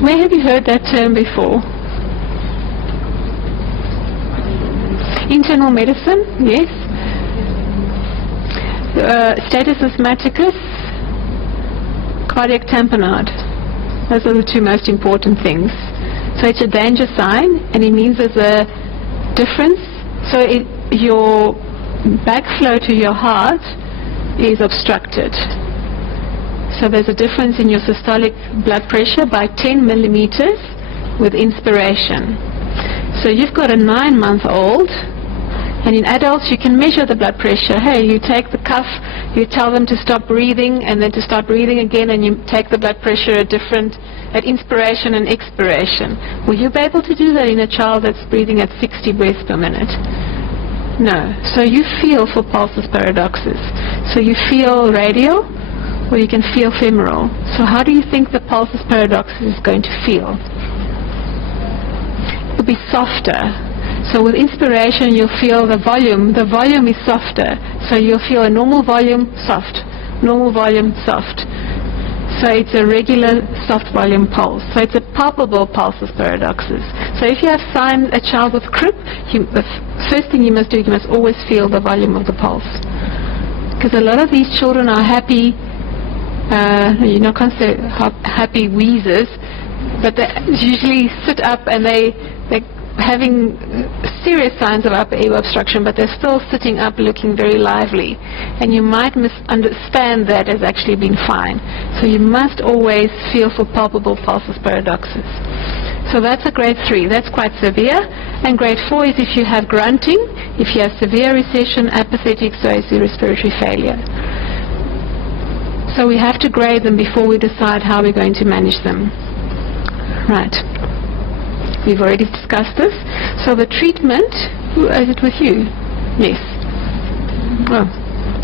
Where have you heard that term before? Internal medicine, yes. Status asthmaticus, cardiac tamponade. Those are the two most important things. So it's a danger sign, and it means there's a difference. So your backflow to your heart is obstructed. So there's a difference in your systolic blood pressure by 10 millimeters with inspiration. So you've got a 9-month-old, and in adults you can measure the blood pressure. Hey, you take the cuff, you tell them to stop breathing, and then to start breathing again, and you take the blood pressure at inspiration and expiration. Will you be able to do that in a child that's breathing at 60 breaths per minute? No. So you feel for pulsus paradoxus. So you feel radial, or you can feel femoral. So how do you think the pulsus paradoxus is going to feel? It will be softer. So with inspiration you'll feel the volume is softer. So you'll feel a normal volume, soft, normal volume, soft. So it's a regular soft volume pulse. So it's a palpable pulsus paradoxus. So if you have a child with CRIP, the first thing you must do, you must always feel the volume of the pulse. Because a lot of these children are happy, you're not going to say happy wheezers, but they usually sit up and they're having serious signs of upper airway obstruction, but they're still sitting up looking very lively. And you might misunderstand that as actually being fine. So you must always feel for palpable pulsus paradoxus. So that's a grade 3. That's quite severe. And grade 4 is if you have grunting, if you have severe recession, apathetic, so is respiratory failure. So we have to grade them before we decide how we're going to manage them. Right. We've already discussed this. So the treatment, is it with you? Yes. Oh.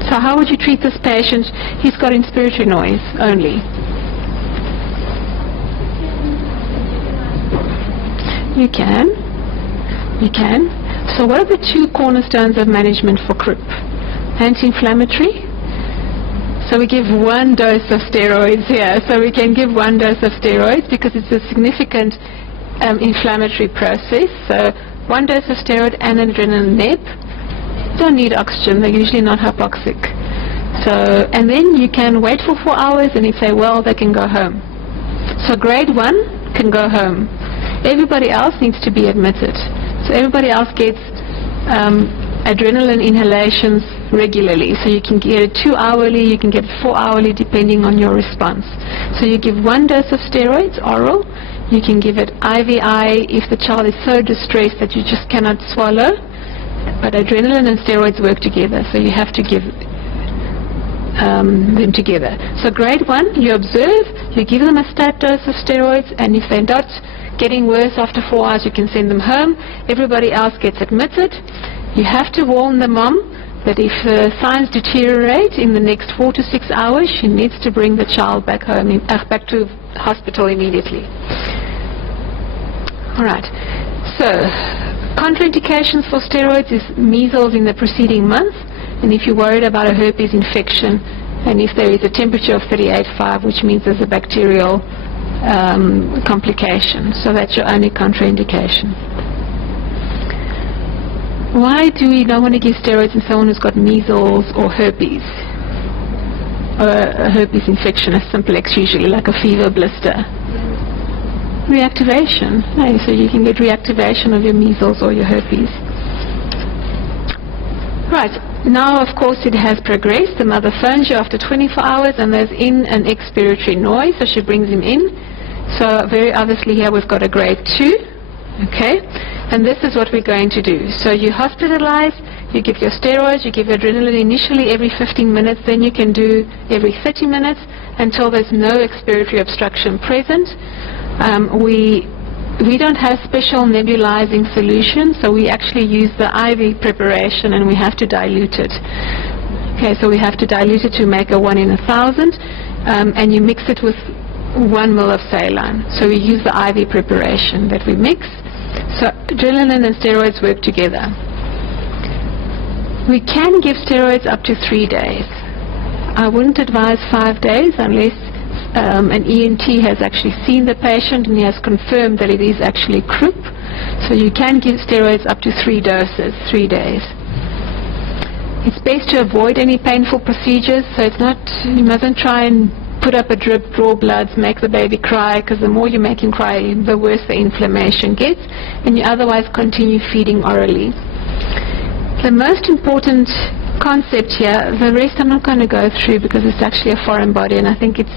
So how would you treat this patient? He's got inspiratory noise only. You can. You can. So what are the 2 cornerstones of management for CRIP? Anti-inflammatory. So we give 1 dose of steroids here. So we can give 1 dose of steroids because it's a significant inflammatory process. So 1 dose of steroid and an adrenaline neb. Don't need oxygen. They're usually not hypoxic. So, and then you can wait for 4 hours, and if they're well, they can go home. So grade 1 can go home. Everybody else needs to be admitted. So everybody else gets adrenaline inhalations regularly. So you can get it 2 hourly, you can get it 4 hourly depending on your response. So you give 1 dose of steroids, oral. You can give it IVI if the child is so distressed that you just cannot swallow. But adrenaline and steroids work together, so you have to give them together. So grade 1, you observe, you give them a stat dose of steroids, and if they're not getting worse after 4 hours, you can send them home. Everybody else gets admitted. You have to warn the mom that if signs deteriorate in the next 4 to 6 hours, she needs to bring the child back home, back to hospital immediately. All right. So, contraindications for steroids is measles in the preceding month, and if you're worried about a herpes infection, and if there is a temperature of 38.5, which means there's a bacterial complication. So that's your only contraindication. Why do we not want to give steroids in someone who's got measles or herpes? Or a herpes infection, a simplex usually, like a fever blister. Reactivation. So you can get reactivation of your measles or your herpes. Right. Now, of course, it has progressed. The mother phones you after 24 hours and there's in an expiratory noise, so she brings him in. So very obviously here we've got a grade 2. Okay? And this is what we're going to do. So you hospitalize, you give your steroids, you give adrenaline initially every 15 minutes, then you can do every 30 minutes until there's no expiratory obstruction present. We don't have special nebulizing solutions, so we actually use the IV preparation and we have to dilute it. Okay, so we have to dilute it to make a 1 in 1,000, and you mix it with 1 ml of saline. So we use the IV preparation that we mix. So adrenaline and steroids work together. We can give steroids up to 3 days. I wouldn't advise 5 days unless an ENT has actually seen the patient and he has confirmed that it is actually croup. So you can give steroids up to 3 doses, 3 days. It's best to avoid any painful procedures, so it's not, you mustn't try and put up a drip, draw bloods, make the baby cry, because the more you make him cry, the worse the inflammation gets, and you otherwise continue feeding orally. The most important concept here, the rest I'm not going to go through because it's actually a foreign body and I think it's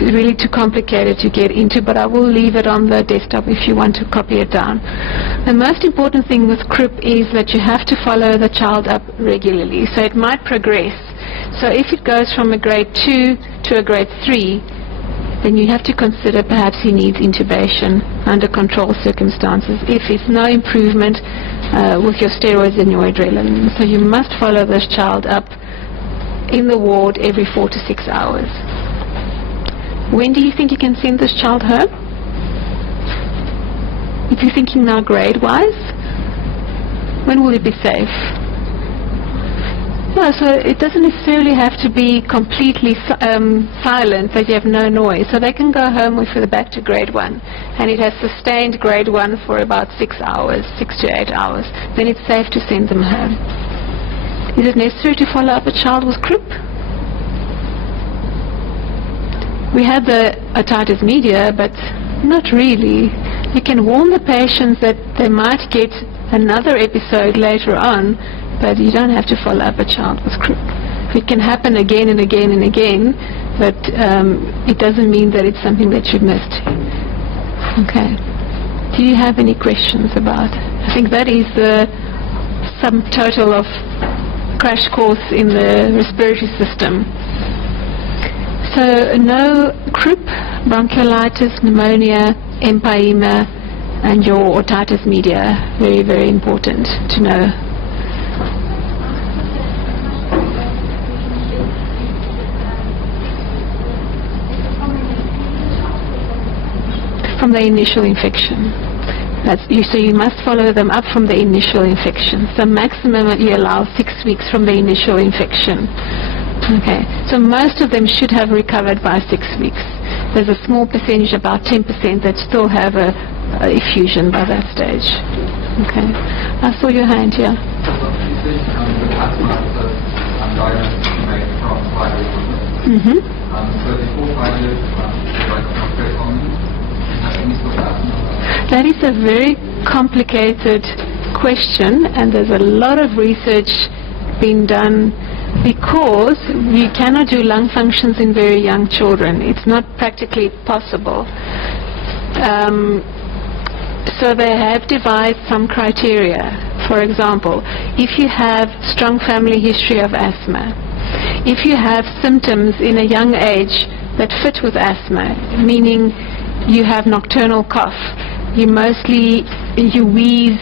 really too complicated to get into, but I will leave it on the desktop if you want to copy it down. The most important thing with croup is that you have to follow the child up regularly, so it might progress. So if it goes from a grade 2 to a grade 3, then you have to consider perhaps he needs intubation under controlled circumstances if there's no improvement with your steroids and your adrenaline. So you must follow this child up in the ward every 4 to 6 hours. When do you think you can send this child home? If you're thinking now grade-wise, when will it be safe? No, so it doesn't necessarily have to be completely silent, that you have no noise. So they can go home with it back to grade 1, and it has sustained grade 1 for about 6 hours, 6 to 8 hours. Then it's safe to send them home. Is it necessary to follow up a child with croup? We have the otitis media, but not really. You can warn the patients that they might get another episode later on, but you don't have to follow up a child with croup. It can happen again and again and again, but it doesn't mean that it's something that you've missed. Okay. Do you have any questions about? I think that is the sum total of crash course in the respiratory system. So no croup, bronchiolitis, pneumonia, empyema, and your otitis media. Very, very important to know. From the initial infection. So you must follow them up from the initial infection. So maximum you allow 6 weeks from the initial infection. Okay, so most of them should have recovered by 6 weeks. There's a small percentage, about 10%, that still have a effusion by that stage. Okay, I saw your hand here. Mm-hmm. So before 5 years, that is a very complicated question, and there's a lot of research being done because we cannot do lung functions in very young children. It's not practically possible. So they have devised some criteria. For example, if you have strong family history of asthma, if you have symptoms in a young age that fit with asthma, meaning you have nocturnal cough, you wheeze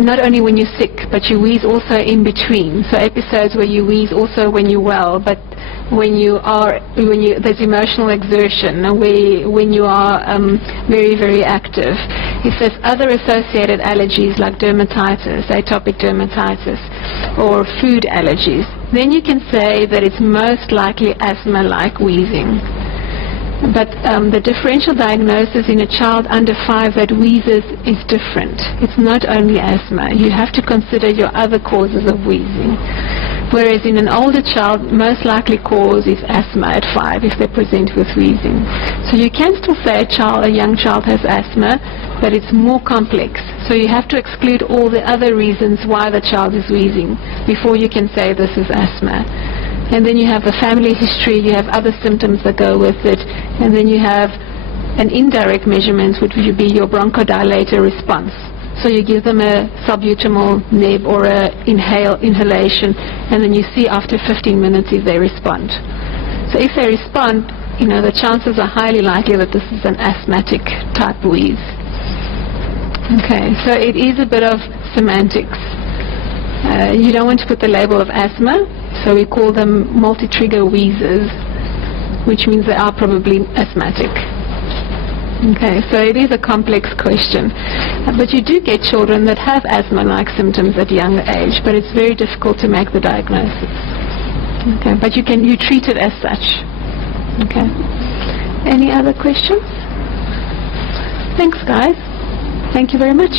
not only when you're sick, but you wheeze also in between. So episodes where you wheeze also when you're well, but when there's emotional exertion, when you are very, very active. If there's other associated allergies like dermatitis, atopic dermatitis, or food allergies, then you can say that it's most likely asthma-like wheezing. But the differential diagnosis in a child under 5 that wheezes is different. It's not only asthma. You have to consider your other causes of wheezing. Whereas in an older child, most likely cause is asthma at 5 if they present with wheezing. So you can still say a young child has asthma, but it's more complex. So you have to exclude all the other reasons why the child is wheezing before you can say this is asthma. And then you have the family history, you have other symptoms that go with it, and then you have an indirect measurement, which would be your bronchodilator response. So you give them a salbutamol neb or a inhalation, and then you see after 15 minutes if they respond. So if they respond, the chances are highly likely that this is an asthmatic type wheeze. Okay, so it is a bit of semantics. You don't want to put the label of asthma, so we call them multi-trigger wheezes, which means they are probably asthmatic. Okay, so it is a complex question. But you do get children that have asthma-like symptoms at a younger age, but it's very difficult to make the diagnosis. Okay, but you treat it as such. Okay. Any other questions? Thanks, guys. Thank you very much.